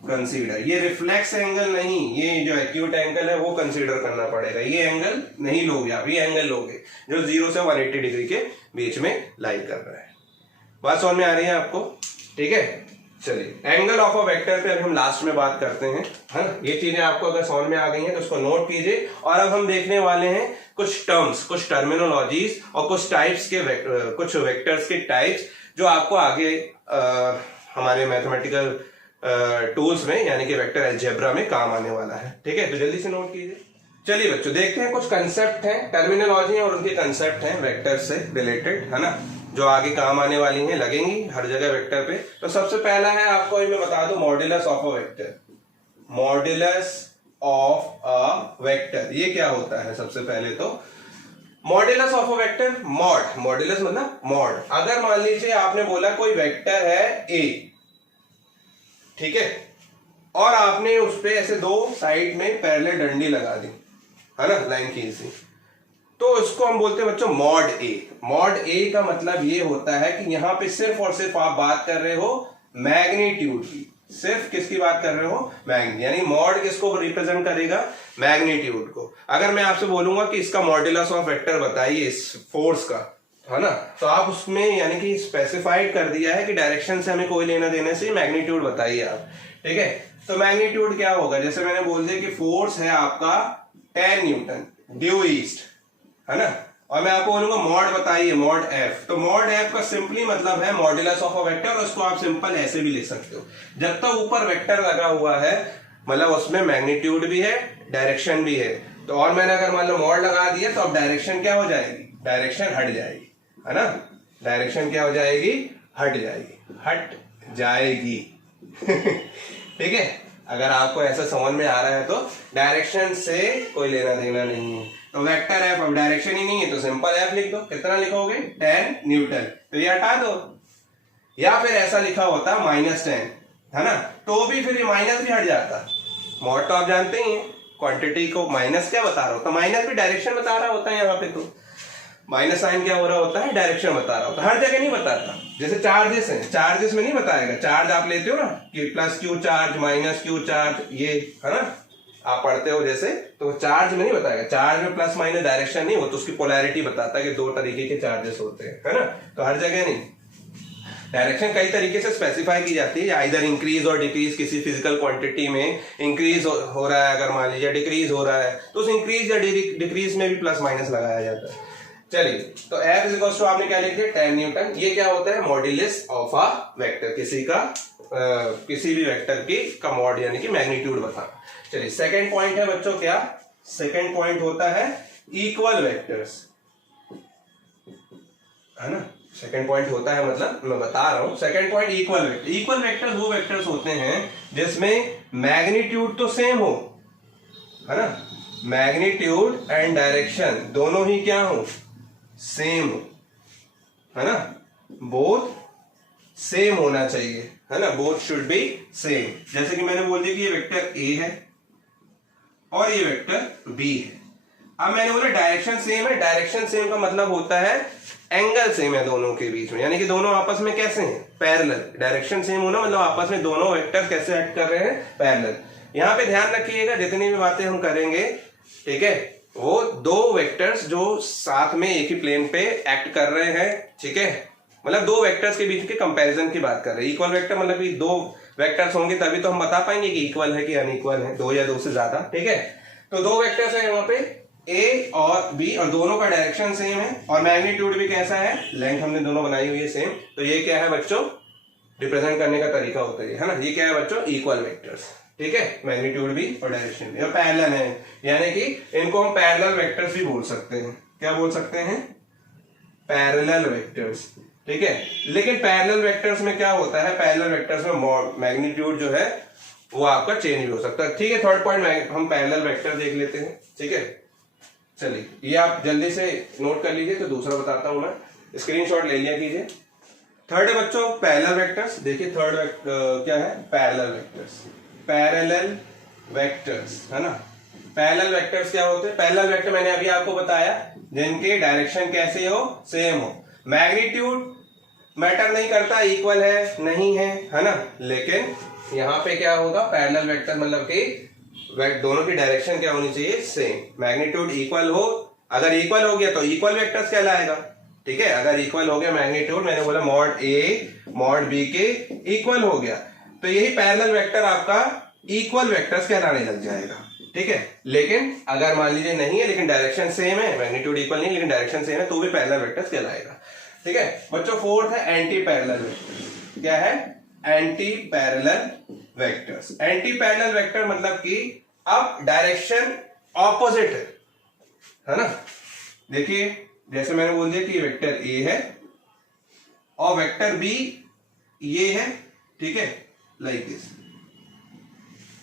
consider, ये रिफ्लेक्स एंगल नहीं, ये जो एक्यूट एंगल है वो कंसीडर करना पड़ेगा। ये एंगल नहीं लोगे आप, ये एंगल लोगे जो 0 से 180 डिग्री के बीच में लाई कर रहा है। बात समझ में आ रही है आपको, ठीक है। चलिए, एंगल ऑफ अ वेक्टर पे अब हम लास्ट में बात करते हैं, है ना। ये चीजें आपको अगर समझ में आ गई हैं तो उसको नोट कीजिए। और अब हम देखने वाले हैं कुछ टर्म्स, कुछ टर्मिनोलॉजीज और कुछ टाइप्स के कुछ वेक्टर्स के टाइप्स जो आपको आगे हमारे मैथमेटिकल टूल्स में यानी कि वेक्टर अलजेब्रा में काम आने वाला है, ठीक है। तो जल्दी से नोट कीजिए। चलिए बच्चों, देखते हैं कुछ कंसेप्ट हैं, टर्मिनोलॉजी और उनके कंसेप्ट हैं वेक्टर से रिलेटेड, है ना, जो आगे काम आने वाली हैं, लगेंगी हर जगह वेक्टर पे। तो सबसे पहला है, आपको मैं बता दूं, modulus of a vector. Modulus of a vector ये क्या होता है? सबसे पहले तो modulus of a vector, modulus मतलब मॉड। अगर मान लीजिए आपने बोला कोई वेक्टर है ए, ठीक है, और आपने उस पे ऐसे दो साइड में पैरेलल डंडी लगा दी, है ना, लाइन खींच दी, तो इसको हम बोलते हैं बच्चों मॉड ए। मॉड ए का मतलब ये होता है कि यहां पे सिर्फ और सिर्फ आप बात कर रहे हो मैग्नीट्यूड की, सिर्फ किसकी बात कर रहे हो, मैग्नीट्यूड। यानी मॉड किसको रिप्रेजेंट करेगा, मैग्नीट्यूड को। अगर मैं आपसे बोलूंगा कि इसका मॉड्यूलस ऑफ वेक्टर बताइए इस फोर्स का, है ना, तो आप उसमें यानी कि स्पेसिफाइड कर दिया है कि डायरेक्शन से हमें कोई लेना देने से मैग्नीट्यूड बताइए आप, ठीक है। तो मैग्नीट्यूड क्या होगा, जैसे मैंने बोल दिया कि फोर्स है आपका 10 न्यूटन ड्यू ईस्ट, है ना, और मैं आपको बोलूंगा मॉड बताइए, मॉड एफ। तो मॉड एफ का सिंपली मतलब है मॉड्यूलस ऑफ अ वेक्टर, और उसको आप सिंपल ऐसे भी लिख सकते हो, जब तक ऊपर वेक्टर लगा हुआ है मतलब उसमें मैग्नीट्यूड भी है, डायरेक्शन भी है। तो और मैंने अगर मान लो मॉड लगा दिया तो अब डायरेक्शन क्या हो जाएगी, डायरेक्शन हट जाएगी, है ना, डायरेक्शन क्या हो जाएगी, हट जाएगी ठीक है। अगर आपको ऐसा समझ में आ रहा है तो डायरेक्शन से कोई लेना देना नहीं है। तो वेक्टर एफ, अब डायरेक्शन ही नहीं है तो सिंपल एफ लिख दो। कितना लिखोगे, 10 न्यूटन, तो ये हटा दो। या फिर ऐसा लिखा होता -10, है ना, तो भी फिर ये माइनस भी हट जाता। मॉड तो आप जानते ही हैं, क्वांटिटी को माइनस क्या बता रहा होता, माइनस भी डायरेक्शन बता रहा होता है। यहाँ पे तो माइनस साइन क्या हो रहा होता है, डायरेक्शन बता रहा होता है। हर जगह नहीं बताता, जैसे चार्जेस हैं, चार्जेस में नहीं बताएगा। चार्ज आप लेते हो ना कि plus Q charge, minus Q charge, ये है ना, आप पढ़ते हो जैसे, तो चार्ज में नहीं बताएगा, चार्ज में प्लस माइनस डायरेक्शन नहीं, वो तो उसकी पोलैरिटी बताता है कि दो तरीके के चार्जेस होते हैं, है ना। तो हर जगह नहीं, डायरेक्शन कई तरीके से स्पेसिफाई की जाती है, इधर इंक्रीज और डिक्रीज, किसी फिजिकल क्वांटिटी में इंक्रीज हो रहा है, अगर मान लीजिए डिक्रीज हो रहा है तो उस इंक्रीज या डिक्रीज में भी प्लस माइनस लगाया जाता है। चलिए, तो F इज इक्वल टू आपने क्या लिख दिया, 10 न्यूटन। ये क्या होता है, मॉड्यूलस ऑफ अ वेक्टर, किसी भी वेक्टर का मॉड यानी कि मैग्नीट्यूड बताना। चलिए, सेकंड पॉइंट है बच्चों, क्या सेकंड पॉइंट होता है, इक्वल वेक्टर्स, है ना। सेकंड पॉइंट होता है, मतलब मैं बता रहा हूं, second point equal vector. Equal vectors वो वेक्टर्स होते हैं जिसमें मैग्नीट्यूड तो सेम हो, है ना, मैग्नीट्यूड एंड डायरेक्शन दोनों ही क्या हो, सेम हो, है ना, बोथ सेम होना चाहिए, है ना, बोथ शुड बी सेम। जैसे कि मैंने बोल दिया कि ये वेक्टर ए है और ये वेक्टर बी है। अब मैंने बोला डायरेक्शन सेम है, डायरेक्शन सेम का मतलब होता है एंगल सेम है दोनों के बीच में, यानी कि दोनों आपस में कैसे हैं, पैरेलल। डायरेक्शन सेम होना मतलब आपस में दोनों वेक्टर कैसे एक्ट कर रहे हैं, पैरेलल। यहां पे ध्यान रखिएगा, जितनी भी बातें हम करेंगे, ठीक है, वो दो वेक्टर्स जो साथ में एक ही प्लेन पे एक्ट कर रहे हैं, ठीक है, मतलब दो वेक्टर्स के बीच के कंपैरिजन की बात कर रहे हैं। इक्वल वेक्टर मतलब कि दो वेक्टर्स होंगे तभी तो हम बता पाएंगे कि इक्वल है कि अनइक्वल है, दो या दो से ज्यादा, ठीक है। तो दो वेक्टर्स है यहाँ पे ए और बी, और दोनों का डायरेक्शन सेम है और मैग्नीट्यूड भी कैसा है, लेंथ हमने दोनों बनाई हुई है सेम। तो ये क्या है बच्चों, रिप्रेजेंट करने का तरीका होता है ना, ये क्या है बच्चों, इक्वल वेक्टर्स, ठीक है, मैग्नीट्यूड भी और डायरेक्शन भी, और पैरेलल है, यानी कि इनको हम पैरेलल वेक्टर्स भी बोल सकते हैं। क्या बोल सकते हैं, पैरेलल वेक्टर्स, ठीक है। लेकिन पैरेलल वेक्टर्स में क्या होता है, पैरेलल वेक्टर्स में मैग्नीट्यूड जो है वो आपका चेंज भी हो सकता है, ठीक है। थर्ड पॉइंट हम पैरेलल वेक्टर देख लेते हैं, ठीक है। चलिए, ये आप जल्दी से नोट कर लीजिए, तो दूसरा बताता हूं मैं, स्क्रीनशॉट ले लिया कीजिए। थर्ड है बच्चों पैरेलल वेक्टर्स। देखिए थर्ड क्या है, पैरेलल वेक्टर्स, पैरेलल वेक्टर्स, है ना। पैरेलल वेक्टर्स क्या होते हैं, पैरेलल वेक्टर मैंने अभी आपको बताया, जिनके डायरेक्शन कैसे हो, सेम हो, मैग्नीट्यूड मैटर नहीं करता, इक्वल है नहीं है ना। लेकिन यहां पे क्या होगा, पैरेलल वेक्टर मतलब कि दोनों की डायरेक्शन क्या होनी चाहिए, सेम, मैग्नीट्यूड इक्वल हो। अगर इक्वल हो गया तो इक्वल वेक्टर्स कहलाएगा, ठीक है। अगर इक्वल हो गया मैग्नीट्यूड, मैंने बोला मॉड ए मॉड बी के इक्वल हो गया, तो यही पैरेलल वेक्टर आपका इक्वल वेक्टर्स कहलाने लग जाएगा, ठीक है। लेकिन अगर मान लीजिए नहीं है, लेकिन डायरेक्शन सेम है, मैग्नीट्यूड इक्वल नहीं लेकिन डायरेक्शन सेम है, तो भी पैरेलल वेक्टर्स कहलाएगा, ठीक है बच्चों। फोर्थ है एंटी पैरेलल वेक्टर्स। क्या है, anti parallel vectors. Anti parallel vector मतलब कि अब डायरेक्शन ऑपोजिट है ना। देखिए जैसे मैंने बोल दिया कि वेक्टर ए है और वेक्टर बी ये है, ठीक है, लाइक दिस,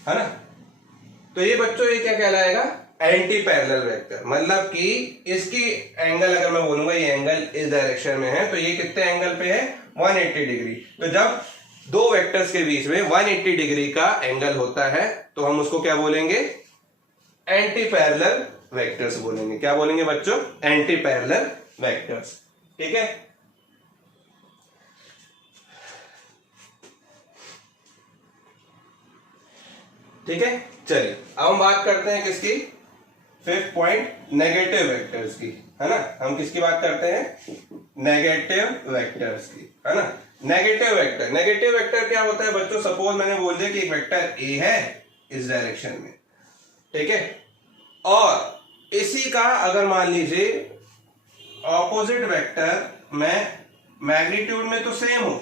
है ना। तो ये बच्चों ये क्या कहलाएगा, एंटी पैरेलल वेक्टर। मतलब कि इसकी एंगल अगर मैं बोलूंगा ये एंगल इस डायरेक्शन में है, तो ये कितने एंगल पे है, 180 डिग्री। तो जब दो वेक्टर्स के बीच में 180 डिग्री का एंगल होता है तो हम उसको क्या बोलेंगे, एंटी पैरेलल वेक्टर्स बोलेंगे। क्या बोलेंगे बच्चों, एंटी पैरेलल वेक्टर्स, ठीक है। ठीक है, चलिए अब हम बात करते हैं किसकी, फिफ्थ पॉइंट, नेगेटिव वेक्टर्स की, है ना। हम किसकी बात करते हैं, नेगेटिव वेक्टर्स की, है ना। नेगेटिव वेक्टर, नेगेटिव वेक्टर क्या होता है बच्चों, सपोज मैंने बोल दिया कि एक वेक्टर ए है इस डायरेक्शन में, ठीक है, और इसी का अगर मान लीजिए ऑपोजिट वेक्टर में मैग्नीट्यूड में तो सेम हो,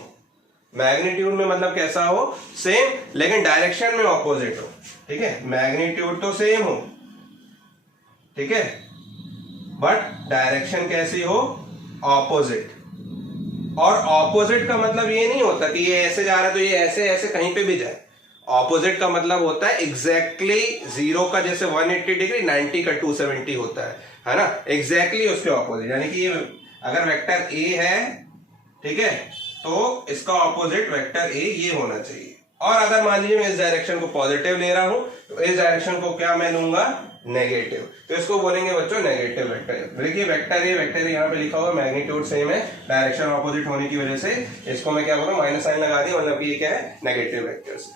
मैग्नीट्यूड में मतलब कैसा हो, सेम, लेकिन डायरेक्शन में ऑपोजिट हो, ठीक है। मैग्नीट्यूड तो सेम हो, ठीक है, बट डायरेक्शन कैसी हो, ऑपोजिट। और ऑपोजिट का मतलब ये नहीं होता कि ये ऐसे जा रहा है तो ये ऐसे ऐसे कहीं पे भी जाए। ऑपोजिट का मतलब होता है एग्जैक्टली जीरो का जैसे 180 डिग्री 90 का 270 होता है ना, एग्जैक्टली उसके ऑपोजिट। यानी कि ये अगर वेक्टर ए है, ठीक है, तो इसका ऑपोजिट वेक्टर ए ये होना चाहिए। और अगर मान लीजिए मैं इस डायरेक्शन को पॉजिटिव ले रहा हूं तो इस डायरेक्शन को क्या मैं लूंगा, नेगेटिव, तो इसको बोलेंगे बच्चों नेगेटिव वेक्टर। देखिए वेक्टर ए यहाँ पे लिखा हुआ, मैग्नीट्यूड सेम है, डायरेक्शन ऑपोजिट होने की वजह से इसको मैं क्या बोल रहा हूँ, माइनस साइन लगा दिया, मतलब ये क्या है, नेगेटिव वेक्टर्स।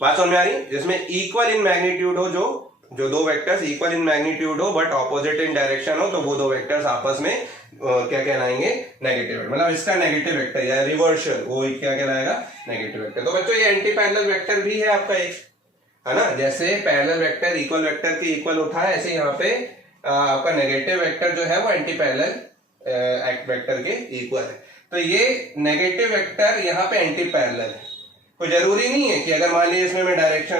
बात समझ में आ रही, जिसमें इक्वल इन मैग्नीट्यूड हो, जो जो दो वेक्टर्स इक्वल इन मैग्नीट्यूड हो बट ऑपोजिट इन डायरेक्शन हो तो वो दो वेक्टर्स आपस में क्या कहलाएंगे, नेगेटिव। मतलब इसका नेगेटिव वेक्टर या रिवर्सल वो क्या कहलाएगा, नेगेटिव वेक्टर। तो बच्चों ये एंटी पैरेलल वेक्टर भी है आपका एक, है ना। जैसे पैरेलल वेक्टर इक्वल वेक्टर के इक्वल होता है, ऐसे यहाँ पे आपका नेगेटिव वेक्टर जो है वो एंटी पैरेलल वेक्टर के इक्वल है। तो ये नेगेटिव वेक्टर यहाँ पे एंटी पैरेलल है। कोई जरूरी नहीं है कि अगर मान लीजिए इसमें मैं डायरेक्शन,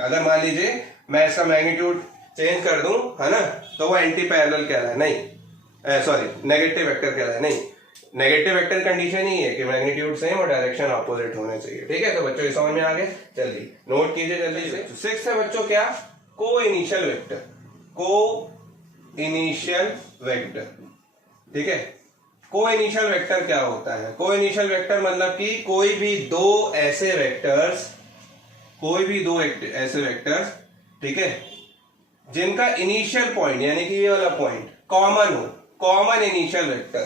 अगर मान लीजिए मैं इसका मैग्नीट्यूड चेंज कर दूं, है ना, तो वो एंटी पैरेलल कहलाए, नहीं सॉरी नेगेटिव वेक्टर कहलाए, नहीं। नेगेटिव वेक्टर कंडीशन ही है कि मैग्नीट्यूड सेम और डायरेक्शन ऑपोजिट होने चाहिए। ठीक है, तो बच्चों ये समझ में आ गए। चलिए नोट कीजिए जल्दी से। 6 है बच्चों क्या, को इनिशियल वेक्टर, को इनिशियल वेक्टर। ठीक है, को इनिशियल वेक्टर क्या होता है? को इनिशियल वेक्टर मतलब कि कोई भी दो ऐसे वेक्टर्स, ठीक है, जिनका इनिशियल पॉइंट यानी कि ये वाला पॉइंट कॉमन हो, कॉमन इनिशियल वेक्टर,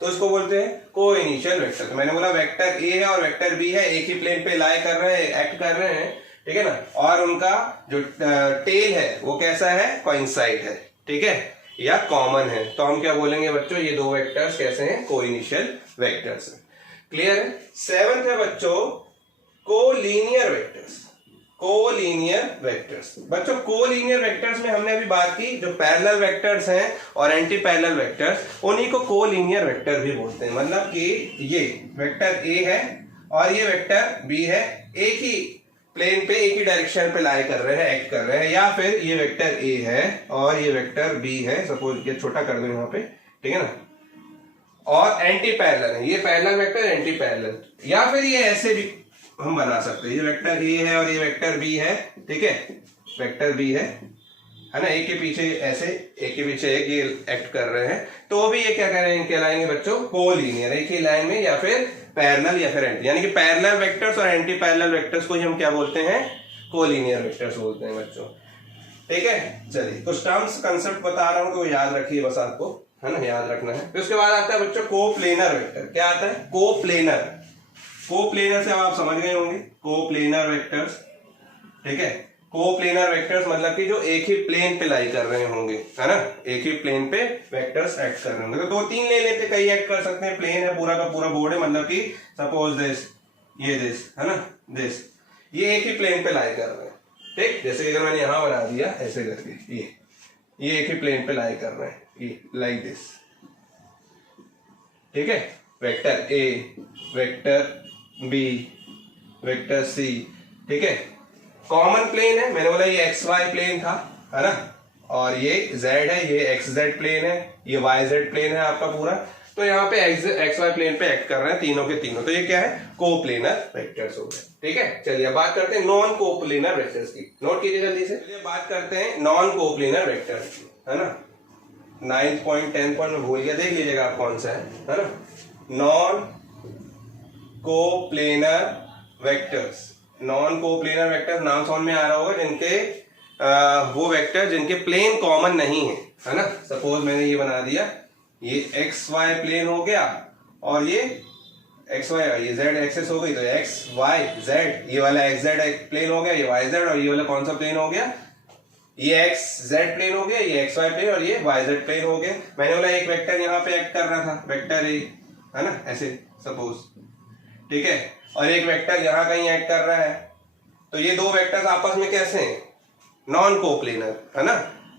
तो इसको बोलते हैं को इनिशियल वेक्टर। तो मैंने बोला वेक्टर ए है और वेक्टर बी है, एक ही प्लेन पे लाई कर रहे हैं, एक्ट कर रहे हैं, ठीक है ना, और उनका जो टेल है वो कैसा है, कोइंसाइड है, ठीक है, या कॉमन है। तो हम क्या बोलेंगे बच्चों, ये दो वेक्टर्स कैसे हैं, को इनिशियल वेक्टर्स। क्लियर है। 7th है बच्चों कोलीनियर वेक्टर्स। कोलीनियर वेक्टर्स बच्चों, कोलीनियर वेक्टर्स में हमने अभी बात की, जो पैरेलल वेक्टर्स हैं और एंटी पैरेलल वेक्टर्स, उन्हीं को कोलीनियर वेक्टर भी बोलते हैं। मतलब कि ये वेक्टर ए है और ये वेक्टर बी है, एक ही प्लेन पे एक ही डायरेक्शन पे लाई कर रहे हैं, एक्ट कर रहे हैं, या फिर ये वेक्टर ए है और ये वेक्टर बी है, सपोज ये छोटा कर दो यहाँ पे, ठीक है ना, और एंटी पैरेलल है, ये पैरेलल वेक्टर एंटी पैरेलल, या फिर ये ऐसे भी हम बना सकते हैं, ये वेक्टर ए है और ये वेक्टर बी है, ठीक है, वेक्टर बी है ना, एक के पीछे ऐसे, एक के पीछे एक ये एक्ट कर रहे हैं, तो भी ये क्या कहलाएंगे बच्चों, कोलीनियर, एक ही लाइन में, या फिर पैरेलल या फिर एंटी, यानी कि पैरेलल वेक्टर्स और एंटी पैरेलल वेक्टर्स को ही हम क्या बोलते हैं, कोलीनियर वेक्टर्स बोलते हैं बच्चों। ठीक है, चलिए कुछ टर्म्स कंसेप्ट बता रहा हूं तो याद रखिए बस आपको, है ना, याद रखना है। फिर उसके बाद आता है बच्चों कोप्लेनर वेक्टर। क्या आता है, कोप्लेनर। कोप्लेनर से अब आप समझ गए होंगे, कोप्लेनर वेक्टर्स, ठीक है, कोप्लेनर वेक्टर्स मतलब कि जो एक ही प्लेन पे लाई कर रहे होंगे, है ना, एक ही प्लेन पे वेक्टर्स एक्ट कर रहे होंगे। तो 2-3 ले लेते, कई एक्ट कर सकते हैं, प्लेन है पूरा का पूरा बोर्ड है, मतलब कि सपोज दिस, ये दिस, है ना, दिस, ये एक ही प्लेन पे लाई कर रहे हैं, ठीक। जैसे कि अगर मैंने यहां बना दिया ऐसे करके, ये एक ही प्लेन पे लाई कर रहे हैं, ये लाइक दिस, ठीक है, vector A, vector B, vector C, ठीक है, कॉमन प्लेन है, मैंने बोला ये एक्स वाई प्लेन था, है ना, और ये जेड है, ये एक्स जेड प्लेन है, ये वाई जेड प्लेन है आपका पूरा। तो यहाँ पे एक्स वाई प्लेन पे एक्ट कर रहे हैं तीनों के तीनों, तो ये क्या है, कोप्लेनर वेक्टर्स हो गए। ठीक है, चलिए बात करते हैं नॉन कोप्लेनर वेक्टर्स की। नोट कीजिए जल्दी से, चलिए बात करते हैं नॉन कोप्लेनर वेक्टर्स की, है ना। 9th पॉइंट 10th पॉइंट में भूल गया, देख लीजिएगा आप कौन सा है ना, non coplanar vectors. Non coplanar vector नाम समझ में आ रहा होगा, जिनके वो वेक्टर जिनके प्लेन कॉमन नहीं है ना। सपोज मैंने ये बना दिया, ये एक्स वाई प्लेन हो गया और ये एक्स वाई, ये जेड एक्सेस हो गई, तो एक्स वाई जेड, ये वाला एक्स जेड प्लेन हो गया, ये वाई जेड, और ये वाला कौन सा प्लेन हो गया, ये एक्स जेड प्लेन हो गया, ये एक्स वाई प्लेन, और ये वाई जेड प्लेन हो गया। मैंने बोला एक वेक्टर यहाँ पे एक्ट कर रहा था, वेक्टर ए, है ना, ऐसे सपोज, ठीक है, और एक वेक्टर यहां कहीं एक्ट कर रहा है, तो ये दो वेक्टर्स आपस में कैसे हैं, नॉन कोप्लेनर, है ना,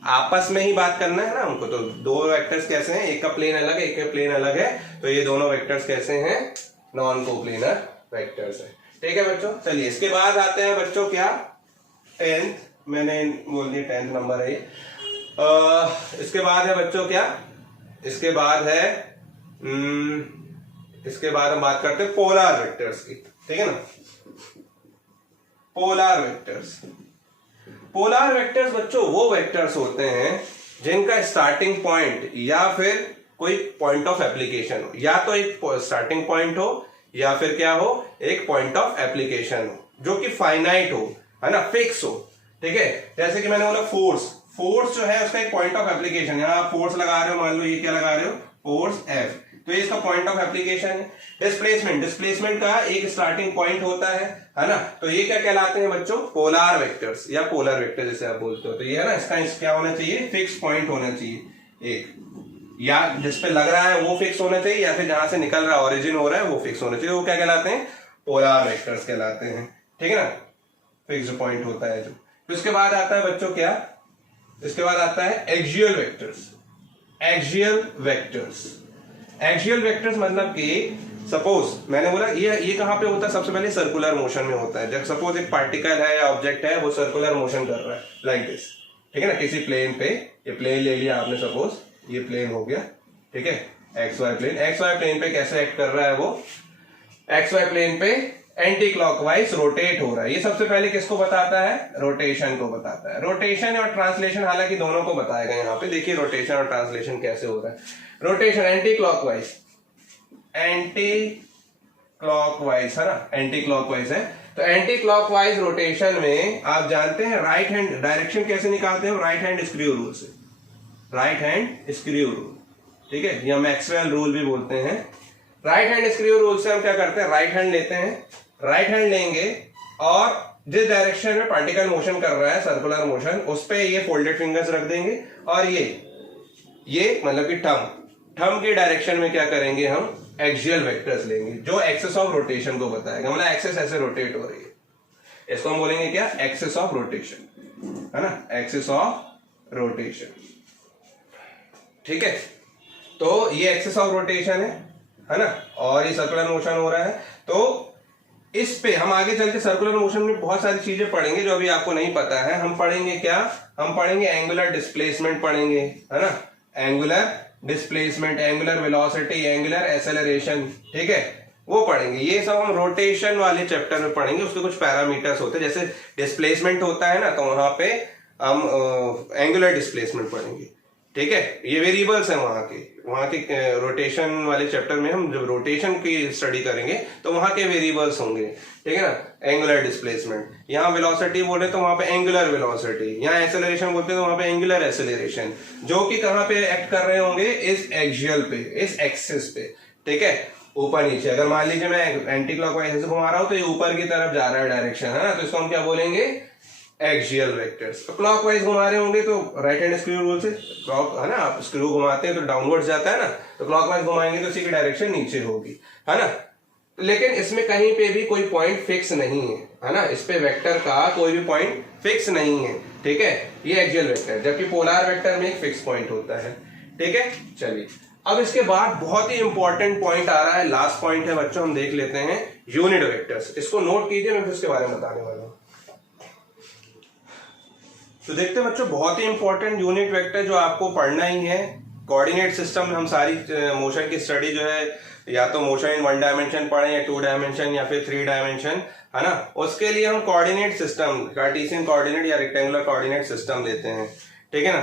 आपस में ही बात करना है ना हमको। तो दो वेक्टर्स कैसे हैं, एक का प्लेन अलग है, एक का प्लेन अलग है, तो ये दोनों वेक्टर्स कैसे हैं, नॉन कोप्लेनर वेक्टर्स है। ठीक है बच्चों, चलिए इसके बाद आते हैं बच्चों क्या, 10th, मैंने बोल दिया 10th नंबर है ये। इसके बाद है बच्चों क्या, इसके बाद है इसके बाद हम बात करते हैं पोलर वेक्टर्स की। ठीक है ना, पोलर वेक्टर्स। पोलर वेक्टर्स बच्चों वो वेक्टर्स होते हैं जिनका स्टार्टिंग पॉइंट या फिर कोई पॉइंट ऑफ एप्लीकेशन हो, या तो एक स्टार्टिंग पॉइंट हो या फिर क्या हो, एक पॉइंट ऑफ एप्लीकेशन हो, जो कि फाइनाइट हो, है ना, फिक्स हो। ठीक है, जैसे कि मैंने बोला फोर्स, फोर्स जो है उसका एक पॉइंट ऑफ एप्लीकेशन, यहां आप फोर्स लगा रहे हो, मान लो ये क्या लगा रहे हो, फोर्स एफ, तो ये इसका पॉइंट ऑफ एप्लीकेशन है। डिस्प्लेसमेंट, डिस्प्लेसमेंट का एक स्टार्टिंग पॉइंट होता है है ना। तो ये क्या कहलाते हैं बच्चों, पोलर वेक्टर्स या पोलर वेक्टर जैसे आप बोलते हो। तो ये है ना, इसका क्या होना चाहिए, फिक्स पॉइंट होना चाहिए एक, या जिस पे लग रहा है वो फिक्स होना चाहिए, या फिर जहां से निकल रहा है ओरिजिन हो रहा है वो फिक्स होना चाहिए। वो क्या कहलाते हैं, पोलर वेक्टर्स कहलाते हैं, ठीक है ना, फिक्स पॉइंट होता है जो। तो इसके बाद आता है बच्चों क्या, इसके बाद आता है axial vectors. Axial vectors, axial vectors मतलब कि सपोज मैंने बोला ये कहां पे होता है, सबसे पहले सर्कुलर मोशन में होता है। जब सपोज एक पार्टिकल है या ऑब्जेक्ट है वो सर्कुलर मोशन कर रहा है लाइक दिस, ठीक है ना, किसी प्लेन पे, ये प्लेन ले लिया आपने, सपोज ये प्लेन हो गया, ठीक है, x y plane. X y plane पे कैसे एक्ट कर रहा है वो, एक्स वाई प्लेन पे एंटी क्लॉकवाइज रोटेट हो रहा है। ये सबसे पहले किसको बताता है, रोटेशन को बताता है। रोटेशन और ट्रांसलेशन हालांकि दोनों को बताएगा। यहाँ पे देखिए रोटेशन और ट्रांसलेशन कैसे हो रहा है। Rotation anti clockwise, anti clockwise है ना, एंटी क्लॉकवाइज है। तो एंटी क्लॉकवाइज रोटेशन में आप जानते हैं राइट हैंड डायरेक्शन कैसे निकालते हैं, राइट हैंड स्क्रू रूल से, राइट हैंड स्क्रू रूल, ठीक है, या मैक्सवेल रूल भी बोलते हैं। राइट हैंड स्क्रू रूल से हम क्या करते हैं, राइट हैंड लेते हैं, राइट हैंड लेंगे और जिस डायरेक्शन में पार्टिकल मोशन कर रहा है सर्कुलर मोशन, उस पे ये फोल्डेड फिंगर्स रख देंगे और ये मतलब कि थंब की डायरेक्शन में क्या करेंगे, हम एक्सियल वेक्टर्स लेंगे जो एक्सिस ऑफ रोटेशन को बताएगा। मतलब एक्सिस ऐसे रोटेट हो रही है, इसको हम बोलेंगे क्या, एक्सिस ऑफ रोटेशन, है ना, एक्सिस ऑफ रोटेशन, ठीक है। तो ये एक्सिस ऑफ रोटेशन है ना, और ये सर्कुलर मोशन हो रहा है। तो इस पे हम आगे चल के सर्कुलर मोशन में बहुत सारी चीजें पढ़ेंगे जो अभी आपको नहीं पता है। हम पढ़ेंगे क्या, हम पढ़ेंगे एंगुलर डिस्प्लेसमेंट पढ़ेंगे, है ना, angular displacement, angular velocity, angular acceleration, ठीक है, वो पढ़ेंगे। ये सब हम रोटेशन वाले चैप्टर में पढ़ेंगे। उसके कुछ पैरामीटर्स होते हैं, जैसे डिस्प्लेसमेंट होता है ना, तो वहां पे हम एंगुलर डिस्प्लेसमेंट पढ़ेंगे, ठीक है। ये वेरिएबल्स हैं वहां के रोटेशन वाले चैप्टर में हम जब रोटेशन की स्टडी करेंगे तो वहां के वेरिएबल्स होंगे, ठीक है ना। एंगुलर डिस्प्लेसमेंट, यहाँ वेलोसिटी बोल रहे तो वहां पे एंगुलर वेलोसिटी, यहाँ एक्सेलरेशन बोलते हैं तो वहां पे एंगुलर एक्सेलरेशन, जो कि कहां पे एक्ट कर रहे होंगे, इस एक्सियल पे, इस एक्सिस पे, ठीक है, ऊपर नीचे। अगर मान लीजिए मैं एंटी क्लॉकवाइज से घुमा रहा हूं तो ये ऊपर की तरफ जा रहा है डायरेक्शन, है ना, तो इसको हम क्या बोलेंगे, एक्सियल वेक्टर्स। तो क्लॉकवाइज घुमा रहे होंगे तो राइट हैंड स्क्रू रूल से, क्लॉक है ना, आप स्क्रू घुमाते हैं तो डाउनवर्ड जाता है ना, तो क्लॉकवाइज घुमाएंगे तो इसी की डायरेक्शन नीचे होगी, है ना। लेकिन इसमें कहीं पे भी कोई पॉइंट फिक्स नहीं है ना, इस पे वेक्टर का कोई भी पॉइंट फिक्स नहीं है, ठीक है, ये एक्सियल वेक्टर है। जबकि पोलर वेक्टर में एक फिक्स पॉइंट होता है, ठीक है। चलिए अब इसके बाद बहुत ही इंपॉर्टेंट पॉइंट आ रहा है, लास्ट पॉइंट है बच्चों, हम देख लेते हैं यूनिट वेक्टर्स। इसको नोट कीजिए, मैं फिर उसके बारे में बताने वाला हूं। तो देखते हैं बच्चों, बहुत ही इंपॉर्टेंट यूनिट वेक्टर जो आपको पढ़ना ही है। कोऑर्डिनेट सिस्टम में हम सारी मोशन की स्टडी जो है, या तो मोशन इन 1 डायमेंशन पढ़े या 2 डायमेंशन या फिर 3 डायमेंशन, है ना, उसके लिए हम कोऑर्डिनेट सिस्टम, कार्टेशियन कोऑर्डिनेट या रेक्टेंगुलर कोऑर्डिनेट सिस्टम लेते हैं, ठीक है ना।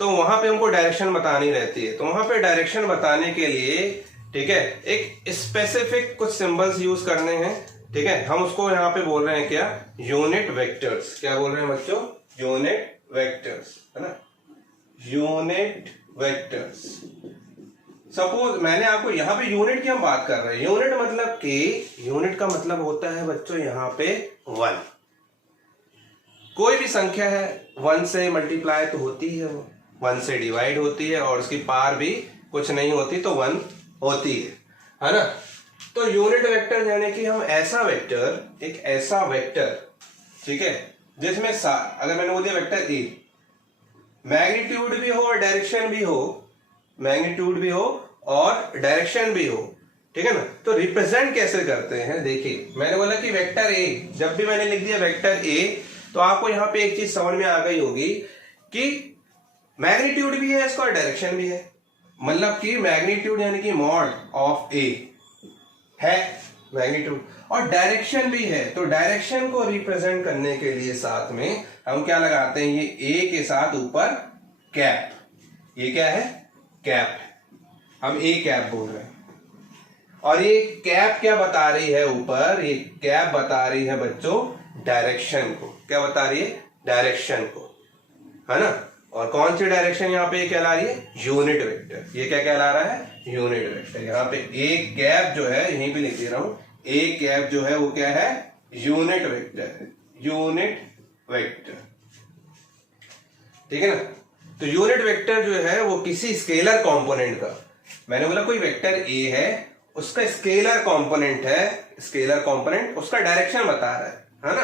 तो वहां पे हमको डायरेक्शन बतानी रहती है। तो वहां पे डायरेक्शन बताने के लिए, ठीक है, एक स्पेसिफिक कुछ सिंबल्स यूज करने हैं, ठीक है। हम उसको यहाँ पे बोल रहे हैं क्या, यूनिट वेक्टर्स। क्या बोल रहे हैं बच्चों, यूनिट वेक्टर्स, है ना, यूनिट वेक्टर्स। सपोज मैंने आपको यहाँ पे यूनिट की हम बात कर रहे हैं, यूनिट मतलब कि यूनिट का मतलब होता है बच्चों यहाँ पे 1। कोई भी संख्या है 1 से मल्टीप्लाई तो होती है, वो 1 से डिवाइड होती है, और उसकी पार भी कुछ नहीं होती तो 1 होती है ना। तो यूनिट वेक्टर यानी कि हम ऐसा वेक्टर, एक ऐसा वेक्टर, ठीक है, जिसमें अगर मैंने बोल दिया वेक्टर ए, मैग्नीट्यूड भी हो और डायरेक्शन भी हो, मैग्नीट्यूड भी हो और डायरेक्शन भी हो, ठीक है ना। तो रिप्रेजेंट कैसे करते हैं, देखिए मैंने बोला कि वेक्टर ए, जब भी मैंने लिख दिया वेक्टर ए, तो आपको यहां पे एक चीज समझ में आ गई होगी कि मैग्नीट्यूड भी है इसका और डायरेक्शन भी है। मतलब कि मैग्नीट्यूड यानी कि मॉड ऑफ ए है मैग्नीट्यूड, और डायरेक्शन भी है। तो डायरेक्शन को रिप्रेजेंट करने के लिए साथ में हम क्या लगाते हैं, ये ए के साथ ऊपर कैप, ये क्या है, कैप, हम ए कैप बोल रहे हैं। और ये कैप क्या बता रही है ऊपर, ये कैप बता रही है बच्चों डायरेक्शन को। क्या बता रही है, डायरेक्शन को, है ना। और कौन सी डायरेक्शन यहाँ पे कहला रही है, यूनिट वेक्टर। ये क्या कहला रहा है, यूनिट वेक्टर। यहाँ पे ए कैप जो है, यहीं पे लिख दे रहा हूं, ए कैप जो है वो क्या है, यूनिट वेक्टर, यूनिट वेक्टर, ठीक है ना। तो यूनिट वेक्टर जो है वो किसी स्केलर कंपोनेंट का, मैंने बोला कोई वेक्टर ए है, उसका स्केलर कंपोनेंट है, स्केलर कंपोनेंट उसका डायरेक्शन बता रहा है ना।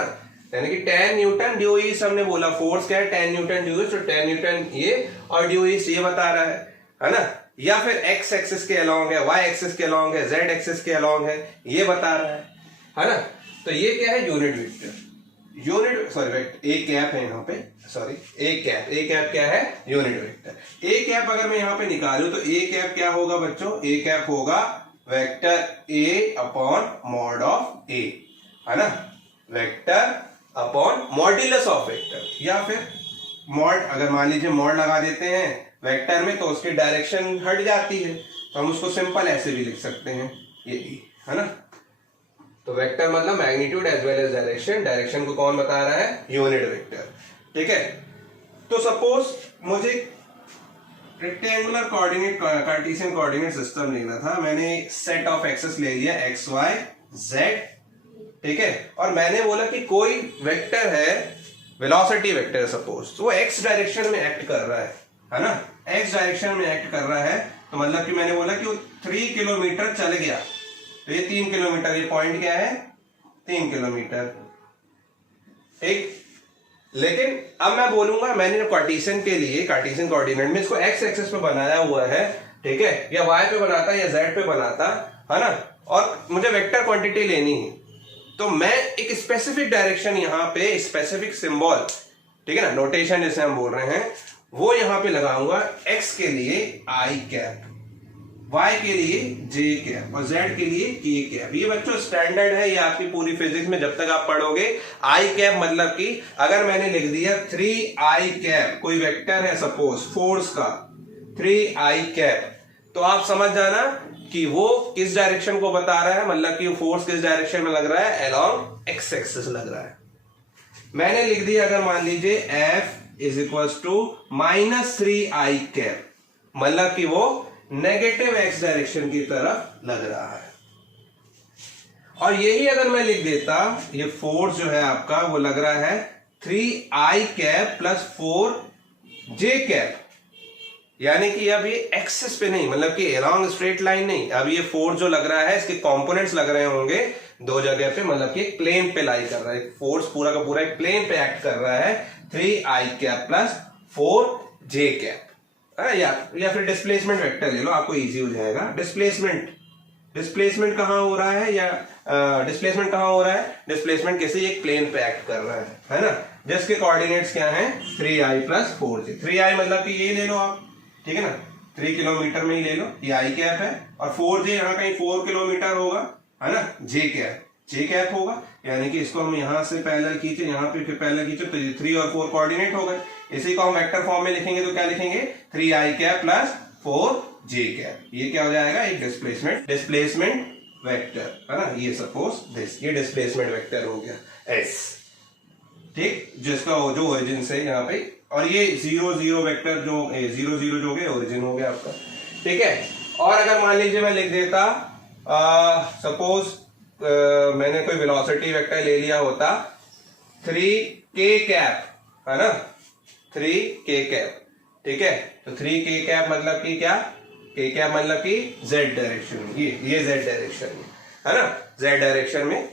यानी कि 10 न्यूटन ड्यू ईस्ट, हमने बोला फोर्स क्या है 10 न्यूटन ड्यू ईस्ट, तो 10 न्यूटन ये और ड्यू ईस्ट ये बता रहा है ना। या फिर एक्स एक्सिस के अलोंग है, वाई एक्सिस के अलोंग है, जेड एक्सिस के अलोंग है, ये बता रहा है ना। तो ये क्या है unit vector, unit sorry vector A cap है यहाँ पे, सॉरी ए कैप क्या है यूनिट वेक्टर। ए कैप अगर मैं यहाँ पे निकालूं तो ए कैप क्या होगा बच्चों, ए कैप होगा vector A upon mod of A, है ना, vector upon modulus of vector. या फिर मॉड, अगर मान लीजिए मॉड लगा देते हैं वेक्टर में तो उसकी डायरेक्शन हट जाती है, तो हम उसको सिंपल ऐसे भी लिख सकते हैं ये ए, है ना। तो वेक्टर मतलब magnitude as well as direction, direction को कौन बता रहा है, यूनिट वेक्टर, ठीक है। तो सपोज मुझे rectangular coordinate Cartesian coordinate system लेना था, मैंने सेट ऑफ एक्सेस ले लिया एक्स वाई जेड, ठीक है, और मैंने बोला कि कोई वेक्टर है वेलोसिटी वेक्टर सपोज, तो वो एक्स डायरेक्शन में एक्ट कर रहा है ना, एक्स डायरेक्शन में एक्ट कर रहा है, तो मतलब कि मैंने बोला कि वो 3 किलोमीटर चल गया, तो ये 3 किलोमीटर, ये पॉइंट क्या है 3 किलोमीटर, ठीक। लेकिन अब मैं बोलूंगा मैंने कार्टेशियन के लिए, कार्टेशियन कोऑर्डिनेट में इसको एक्स एक्सिस पे बनाया हुआ है, ठीक है, या वाई पे बनाता या जेड पे बनाता, है ना, और मुझे वेक्टर क्वांटिटी लेनी है, तो मैं एक स्पेसिफिक डायरेक्शन यहाँ पे, स्पेसिफिक सिंबल, ठीक है ना, नोटेशन जिसे हम बोल रहे हैं, वो यहां पे लगाऊंगा एक्स के लिए आई कैप, वाई के लिए जे कैप और जेड के लिए के कैप। ये बच्चों स्टैंडर्ड है, ये आपकी पूरी फिजिक्स में जब तक आप पढ़ोगे। आई कैप मतलब कि अगर मैंने लिख दिया 3 आई कैप, कोई वेक्टर है सपोज फोर्स का 3 आई कैप, तो आप समझ जाना कि वो किस डायरेक्शन को बता रहा है, मतलब कि फोर्स किस डायरेक्शन में लग रहा है, अलोंग एक्स एक्सिस लग रहा है। मैंने लिख दिया अगर मान लीजिए F is equal to -3 i cap, मतलब कि वो नेगेटिव एक्स डायरेक्शन की तरफ लग रहा है। और यही अगर मैं लिख देता, ये फोर्स जो है आपका वो लग रहा है 3 i cap plus 4 J cap, यानी कि अब ये एक्सिस पे नहीं, मतलब कि अलोंग स्ट्रेट लाइन नहीं, अब ये फोर्स जो लग रहा है इसके कंपोनेंट्स लग रहे होंगे दो जगह पे, मतलब कि प्लेन पे लाई कर रहा है, फोर्स पूरा का पूरा एक प्लेन पे एक्ट कर रहा है, 3 i cap plus 4 J cap, या फिर डिस्प्लेसमेंट वेक्टर ले लो, आपको इजी हो जाएगा। डिस्प्लेसमेंट कहां हो रहा है, या डिस्प्लेसमेंट कहां हो रहा है, डिस्प्लेसमेंट किसी एक प्लेन पे एक्ट कर रहा है ना, जिसके कोऑर्डिनेट्स क्या हैं 3i प्लस 4j। 3i मतलब कि ये ले लो आप, ठीक है ना, 3 किलोमीटर में ही ले लो, ये आई कैप है, और 4j यहाँ कहीं 4 किलोमीटर होगा, है ना, जे कैप होगा, यानी कि इसको हम यहां से पैरेलल खींचे, यहाँ पे फिर पैरेलल खींचे, तो ये 3 और 4 कोऑर्डिनेट हो गए। इसी को हम वेक्टर फॉर्म में लिखेंगे तो क्या लिखेंगे 3i cap plus 4j cap, ये क्या हो जाएगा एक डिस्प्लेसमेंट वेक्टर, है ना, ये सपोज दिस, ये डिस्प्लेसमेंट वेक्टर हो गया एस, ठीक, जिसका जो ओरिजिन से यहाँ पे, और ये 0 0 वेक्टर जो 0 0 जो गया ओरिजिन हो गया आपका, ठीक है। और अगर मान लीजिए मैं लिख देता सपोज मैंने कोई वेलोसिटी वेक्टर ले लिया होता 3k कैप, है ना, 3k कैप, ठीक है, तो 3k कैप मतलब कि क्या, k कैप मतलब कि z डायरेक्शन में, ये z डायरेक्शन में, है ना, z डायरेक्शन में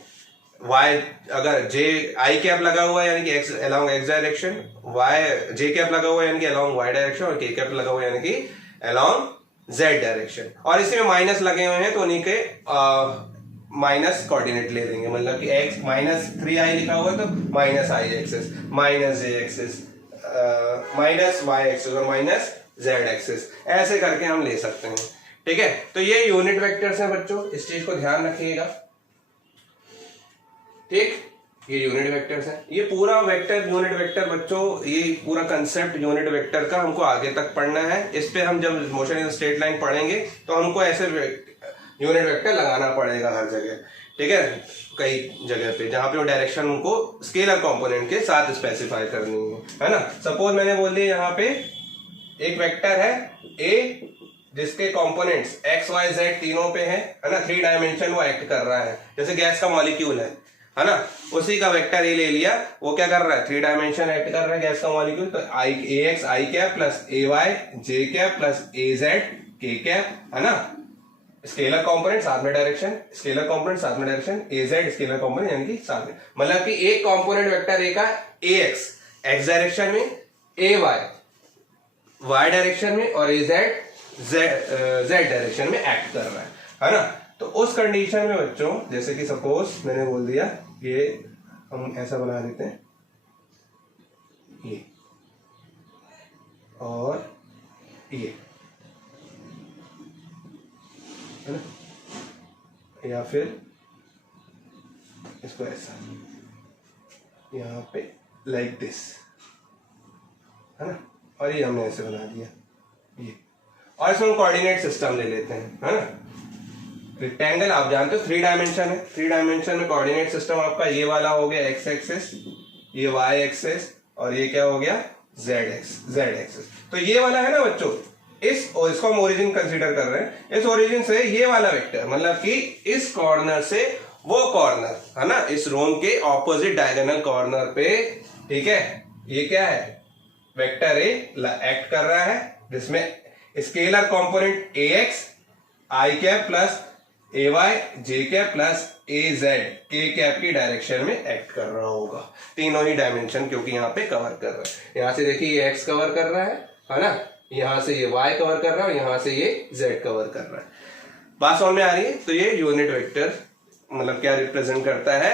y, अगर j i कैप लगा हुआ है यानी कि x along x direction, y j cap लगा हुआ है यानी कि अलोंग y डायरेक्शन, और k कैप लगा हुआ है यानी कि अलोंग z डायरेक्शन, और इसी में माइनस लगे हुए हैं तो उन्हीं के माइनस कोऑर्डिनेट ले लेंगे, मतलब कि x -3i लिखा हुआ है तो -i axis, -j axis, -y axis और -z एक्सिस, ऐसे करके हम ले सकते हैं, ठीक है। तो ये यूनिट वेक्टर्स हैं बच्चों, इस चीज को ध्यान रखिएगा, ठीक, ये यूनिट वेक्टर्स हैं। ये पूरा वेक्टर यूनिट वेक्टर बच्चों, ये पूरा कंसेप्ट यूनिट वेक्टर का हमको आगे तक पढ़ना है, इस पे हम जब मोशन इन स्ट्रेट लाइन पढ़ेंगे तो हमको ऐसे यूनिट वेक्टर लगाना पड़ेगा हर जगह, ठीक है, कई जगह पे जहां पे वो डायरेक्शन उनको स्केलर कंपोनेंट के साथ स्पेसिफाई करनी है ना। सपोज मैंने बोल दिया यहाँ पे एक वेक्टर है ए, जिसके कंपोनेंट्स x y z तीनों पे है ना, 3 डायमेंशन वो एक्ट कर रहा है, जैसे गैस का मॉलिक्यूल है है ना, उसी का वेक्टर ए ले लिया। वो क्या कर रहा है, 3 डायमेंशन एक्ट कर रहा है गैस का मॉलिक्यूल। तो आई ए x i cap plus a y j cap plus a z k cap, है ना, स्केलर कंपोनेंट साथ में डायरेक्शन, स्केलर कंपोनेंट साथ में डायरेक्शन, ए जेड स्केलर कंपोनेंट यानी कि साथ में, मतलब कि एक कंपोनेंट वेक्टर ए का ए एक्स एक्स डायरेक्शन में, ए वाई वाई डायरेक्शन में और ए जेड जेड डायरेक्शन में एक्ट कर रहा है ना। तो उस कंडीशन में बच्चों, जैसे कि सपोज मैंने बोल दिया ये हम ऐसा बना देते हैं, ये और ये, है ना, या फिर इसको ऐसा यहाँ पे लाइक दिस, है ना, और ये हमने ऐसे बना दिया ये, और इसमें हम कोऑर्डिनेट सिस्टम ले लेते हैं, है ना। रेक्टेंगल आप जानते हो 3 डायमेंशन है, 3 डायमेंशन में कोऑर्डिनेट सिस्टम आपका ये वाला हो गया एक्स एक्सिस, ये वाई एक्सिस और ये क्या हो गया जेड एक्सिस। तो ये वाला है ना बच्चों, इसको हम ओरिजिन कंसीडर कर रहे हैं। इस ओरिजिन से ये वाला वेक्टर, मतलब कि इस कॉर्नर से वो कॉर्नर, है ना, इस रोम के ऑपोजिट डायगोनल कॉर्नर पे, ठीक है, ये क्या है वेक्टर ए एक्ट कर रहा है, जिसमें scalar component a x i cap plus a y j cap plus a z k cap की डायरेक्शन में एक्ट कर रहा होगा। तीनों ही डायमेंशन क्योंकि यहाँ पे कवर कर रहा है। यहाँ से देखिए ये एक्स कवर कर रहा है ना, यहाँ से ये वाई कवर कर रहा है और यहाँ से ये जेड कवर कर रहा है। बात समझ में आ रही है। तो ये यूनिट वेक्टर मतलब क्या रिप्रेजेंट करता है,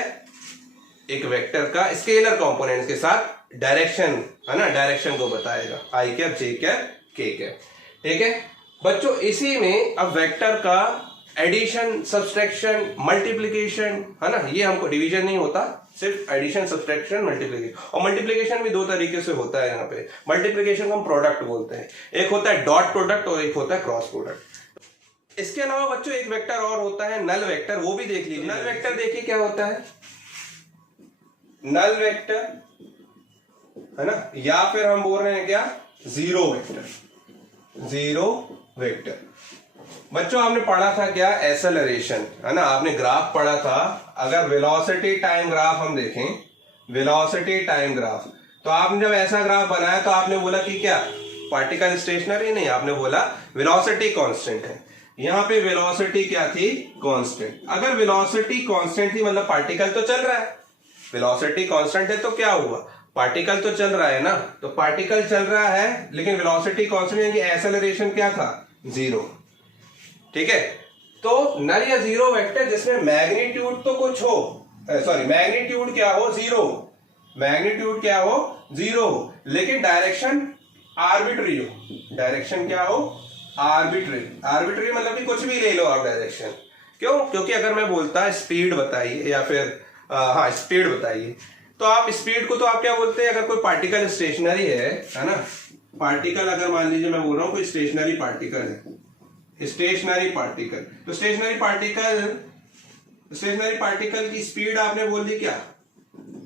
एक वेक्टर का स्केलर कंपोनेंट्स के साथ डायरेक्शन, है ना, डायरेक्शन को बताएगा, आई कैप जे कैप के कैप, ठीक है बच्चों। इसी में अब वेक्टर का एडिशन सब्सट्रैक्शन मल्टीप्लिकेशन, है ना, ये हमको डिवीजन नहीं होता, सिर्फ एडिशन सब्सट्रैक्शन मल्टीप्लिकेशन। और मल्टीप्लिकेशन भी 2 तरीके से होता है यहाँ पे। मल्टीप्लिकेशन को हम प्रोडक्ट बोलते हैं, एक होता है डॉट प्रोडक्ट और एक होता है क्रॉस प्रोडक्ट। इसके अलावा बच्चों एक वेक्टर और होता है नल वेक्टर, वो भी देख लीजिए। नल वेक्टर देखिए क्या होता है, नल वेक्टर, है ना, या फिर हम बोल रहे हैं क्या जीरो वेक्टर। जीरो वेक्टर बच्चों आपने पढ़ा था क्या, एक्सेलरेशन, है ना, आपने ग्राफ पढ़ा था। अगर वेलोसिटी टाइम ग्राफ हम देखें, वेलोसिटी टाइम ग्राफ, तो आपने जब ऐसा ग्राफ बनाया तो आपने बोला कि क्या पार्टिकल स्टेशनरी नहीं, आपने बोला वेलोसिटी कांस्टेंट है। यहाँ पे वेलोसिटी क्या थी, कांस्टेंट। अगर वेलोसिटी कांस्टेंट थी मतलब पार्टिकल तो चल रहा है, वेलोसिटी कांस्टेंट है तो क्या हुआ, पार्टिकल तो चल रहा है ना। तो पार्टिकल चल रहा है लेकिन वेलोसिटी कांस्टेंट यानी एक्सेलरेशन क्या था, जीरो, ठीक है। तो नल या जीरो वेक्टर जिसमें मैग्नीट्यूड तो कुछ हो, सॉरी मैग्नीट्यूड क्या हो, जीरो, मैग्नीट्यूड क्या हो, जीरो हो, लेकिन डायरेक्शन आर्बिट्री हो। डायरेक्शन क्या हो, आर्बिट्री। आर्बिट्री मतलब कि कुछ भी ले लो आप डायरेक्शन। क्यों, क्योंकि अगर मैं बोलता स्पीड बताइए या फिर हाँ स्पीड बताइए, तो आप स्पीड को तो आप क्या बोलते हैं, अगर कोई पार्टिकल स्टेशनरी है ना, पार्टिकल अगर मान लीजिए मैं बोल रहा हूं कोई स्टेशनरी पार्टिकल है, स्टेशनरी पार्टिकल, तो स्टेशनरी पार्टिकल की स्पीड आपने बोल दी क्या,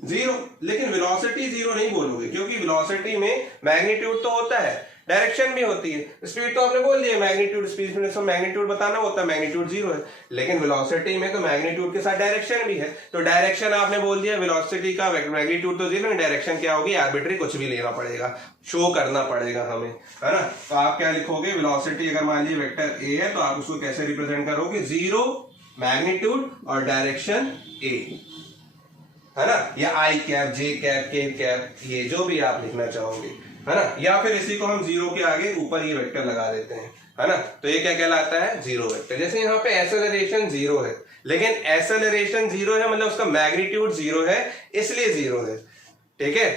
जीरो। लेकिन वेलोसिटी जीरो नहीं बोलोगे, क्योंकि वेलोसिटी में मैग्नीट्यूड तो होता है, डायरेक्शन भी होती है। स्पीड तो आपने बोल दिया मैग्नीट्यूड, स्पीड में मैग्नीट्यूड बताना होता है, मैग्नीट्यूड जीरो है। लेकिन वेलोसिटी में तो मैग्नीट्यूड के साथ डायरेक्शन भी है, तो डायरेक्शन आपने बोल दिया, वेलोसिटी का मैग्नीट्यूड तो जीरो, डायरेक्शन क्या होगी, आर्बिट्री, कुछ भी लेना पड़ेगा, शो करना पड़ेगा हमें, है ना। तो आप क्या लिखोगे, वेलोसिटी अगर मान लीजिए वेक्टर ए है तो आप उसको कैसे रिप्रेजेंट करोगे, जीरो, मैग्नीट्यूड और डायरेक्शन ए, है ना, या आई कैप, जे कैप, के कैप, ये जो भी आप लिखना चाहोगे, है ना। या फिर इसी को हम जीरो के आगे ऊपर ये वेक्टर लगा देते हैं, है ना। तो ये क्या कहलाता है, जीरो वेक्टर। जैसे यहाँ पे एक्सेलरेशन जीरो है, लेकिन एक्सेलरेशन जीरो है मतलब उसका मैग्नीट्यूड जीरो है, इसलिए जीरो है, ठीक है।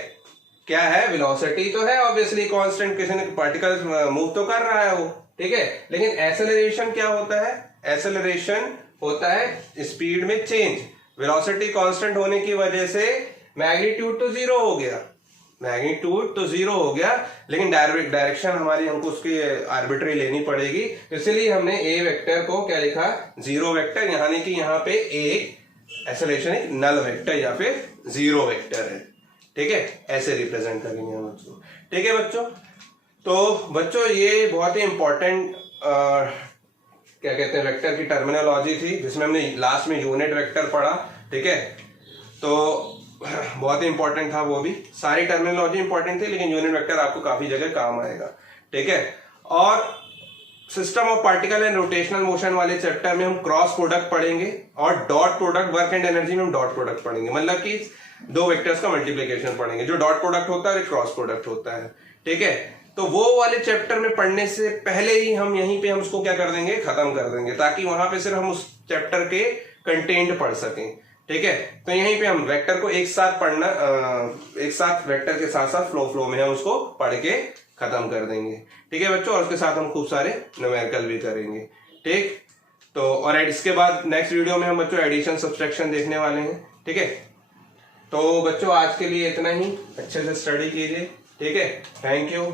क्या है, वेलोसिटी तो है ऑब्वियसली कांस्टेंट, किसी ने पार्टिकल मूव तो कर रहा है वो, ठीक है। लेकिन एक्सेलरेशन क्या होता है, एक्सेलरेशन होता है स्पीड में चेंज। वेलोसिटी कांस्टेंट होने की वजह से मैग्नीट्यूड तो जीरो हो गया, मैग्नीट्यूड तो जीरो हो गया, लेकिन डायरेक्शन हमारी हमको उसकी आर्बिट्री लेनी पड़ेगी। इसलिए हमने ए वेक्टर को क्या लिखा, जीरो वेक्टर, यानी कि यहाँ पे एक एक्सेलरेशन एक नल वेक्टर या फिर जीरो वेक्टर है, ठीक है। ऐसे रिप्रेजेंट करेंगे हम उसको, ठीक है बच्चों। तो बच्चों ये बहुत ही इंपॉर्टेंट क्या कहते हैं वेक्टर की टर्मिनोलॉजी थी, जिसमें हमने लास्ट में यूनिट वेक्टर पढ़ा, ठीक है। तो बहुत ही इंपॉर्टेंट था वो भी, सारी टर्मिनोलॉजी इंपॉर्टेंट थी लेकिन यूनिट वेक्टर आपको काफी जगह काम आएगा, ठीक है। और system of particle and rotational motion वाले चैप्टर में हम क्रॉस प्रोडक्ट पढ़ेंगे और dot product, work and energy में हम डॉट प्रोडक्ट पढ़ेंगे, मतलब कि दो वेक्टर्स का मल्टीप्लीकेशन पढ़ेंगे, जो डॉट प्रोडक्ट होता है और क्रॉस प्रोडक्ट होता है, ठीक है। तो वो वाले चैप्टर में पढ़ने से पहले ही हम यहीं पे हम उसको क्या कर देंगे, खत्म कर देंगे, ताकि वहां पे सिर्फ हम उस चैप्टर के कंटेंट पढ़ सकें, ठीक है। तो यहीं पे हम वेक्टर को एक साथ पढ़ना, एक साथ वेक्टर के साथ साथ फ्लो में हम उसको पढ़ के खत्म कर देंगे, ठीक है बच्चों। और उसके साथ हम खूब सारे न्यूमेरिकल भी करेंगे, ठीक। तो और इसके बाद नेक्स्ट वीडियो में हम बच्चों एडिशन सब्सट्रैक्शन देखने वाले हैं, ठीक है। तो बच्चों आज के लिए इतना ही, अच्छे से स्टडी कीजिए, ठीक है। Thank you.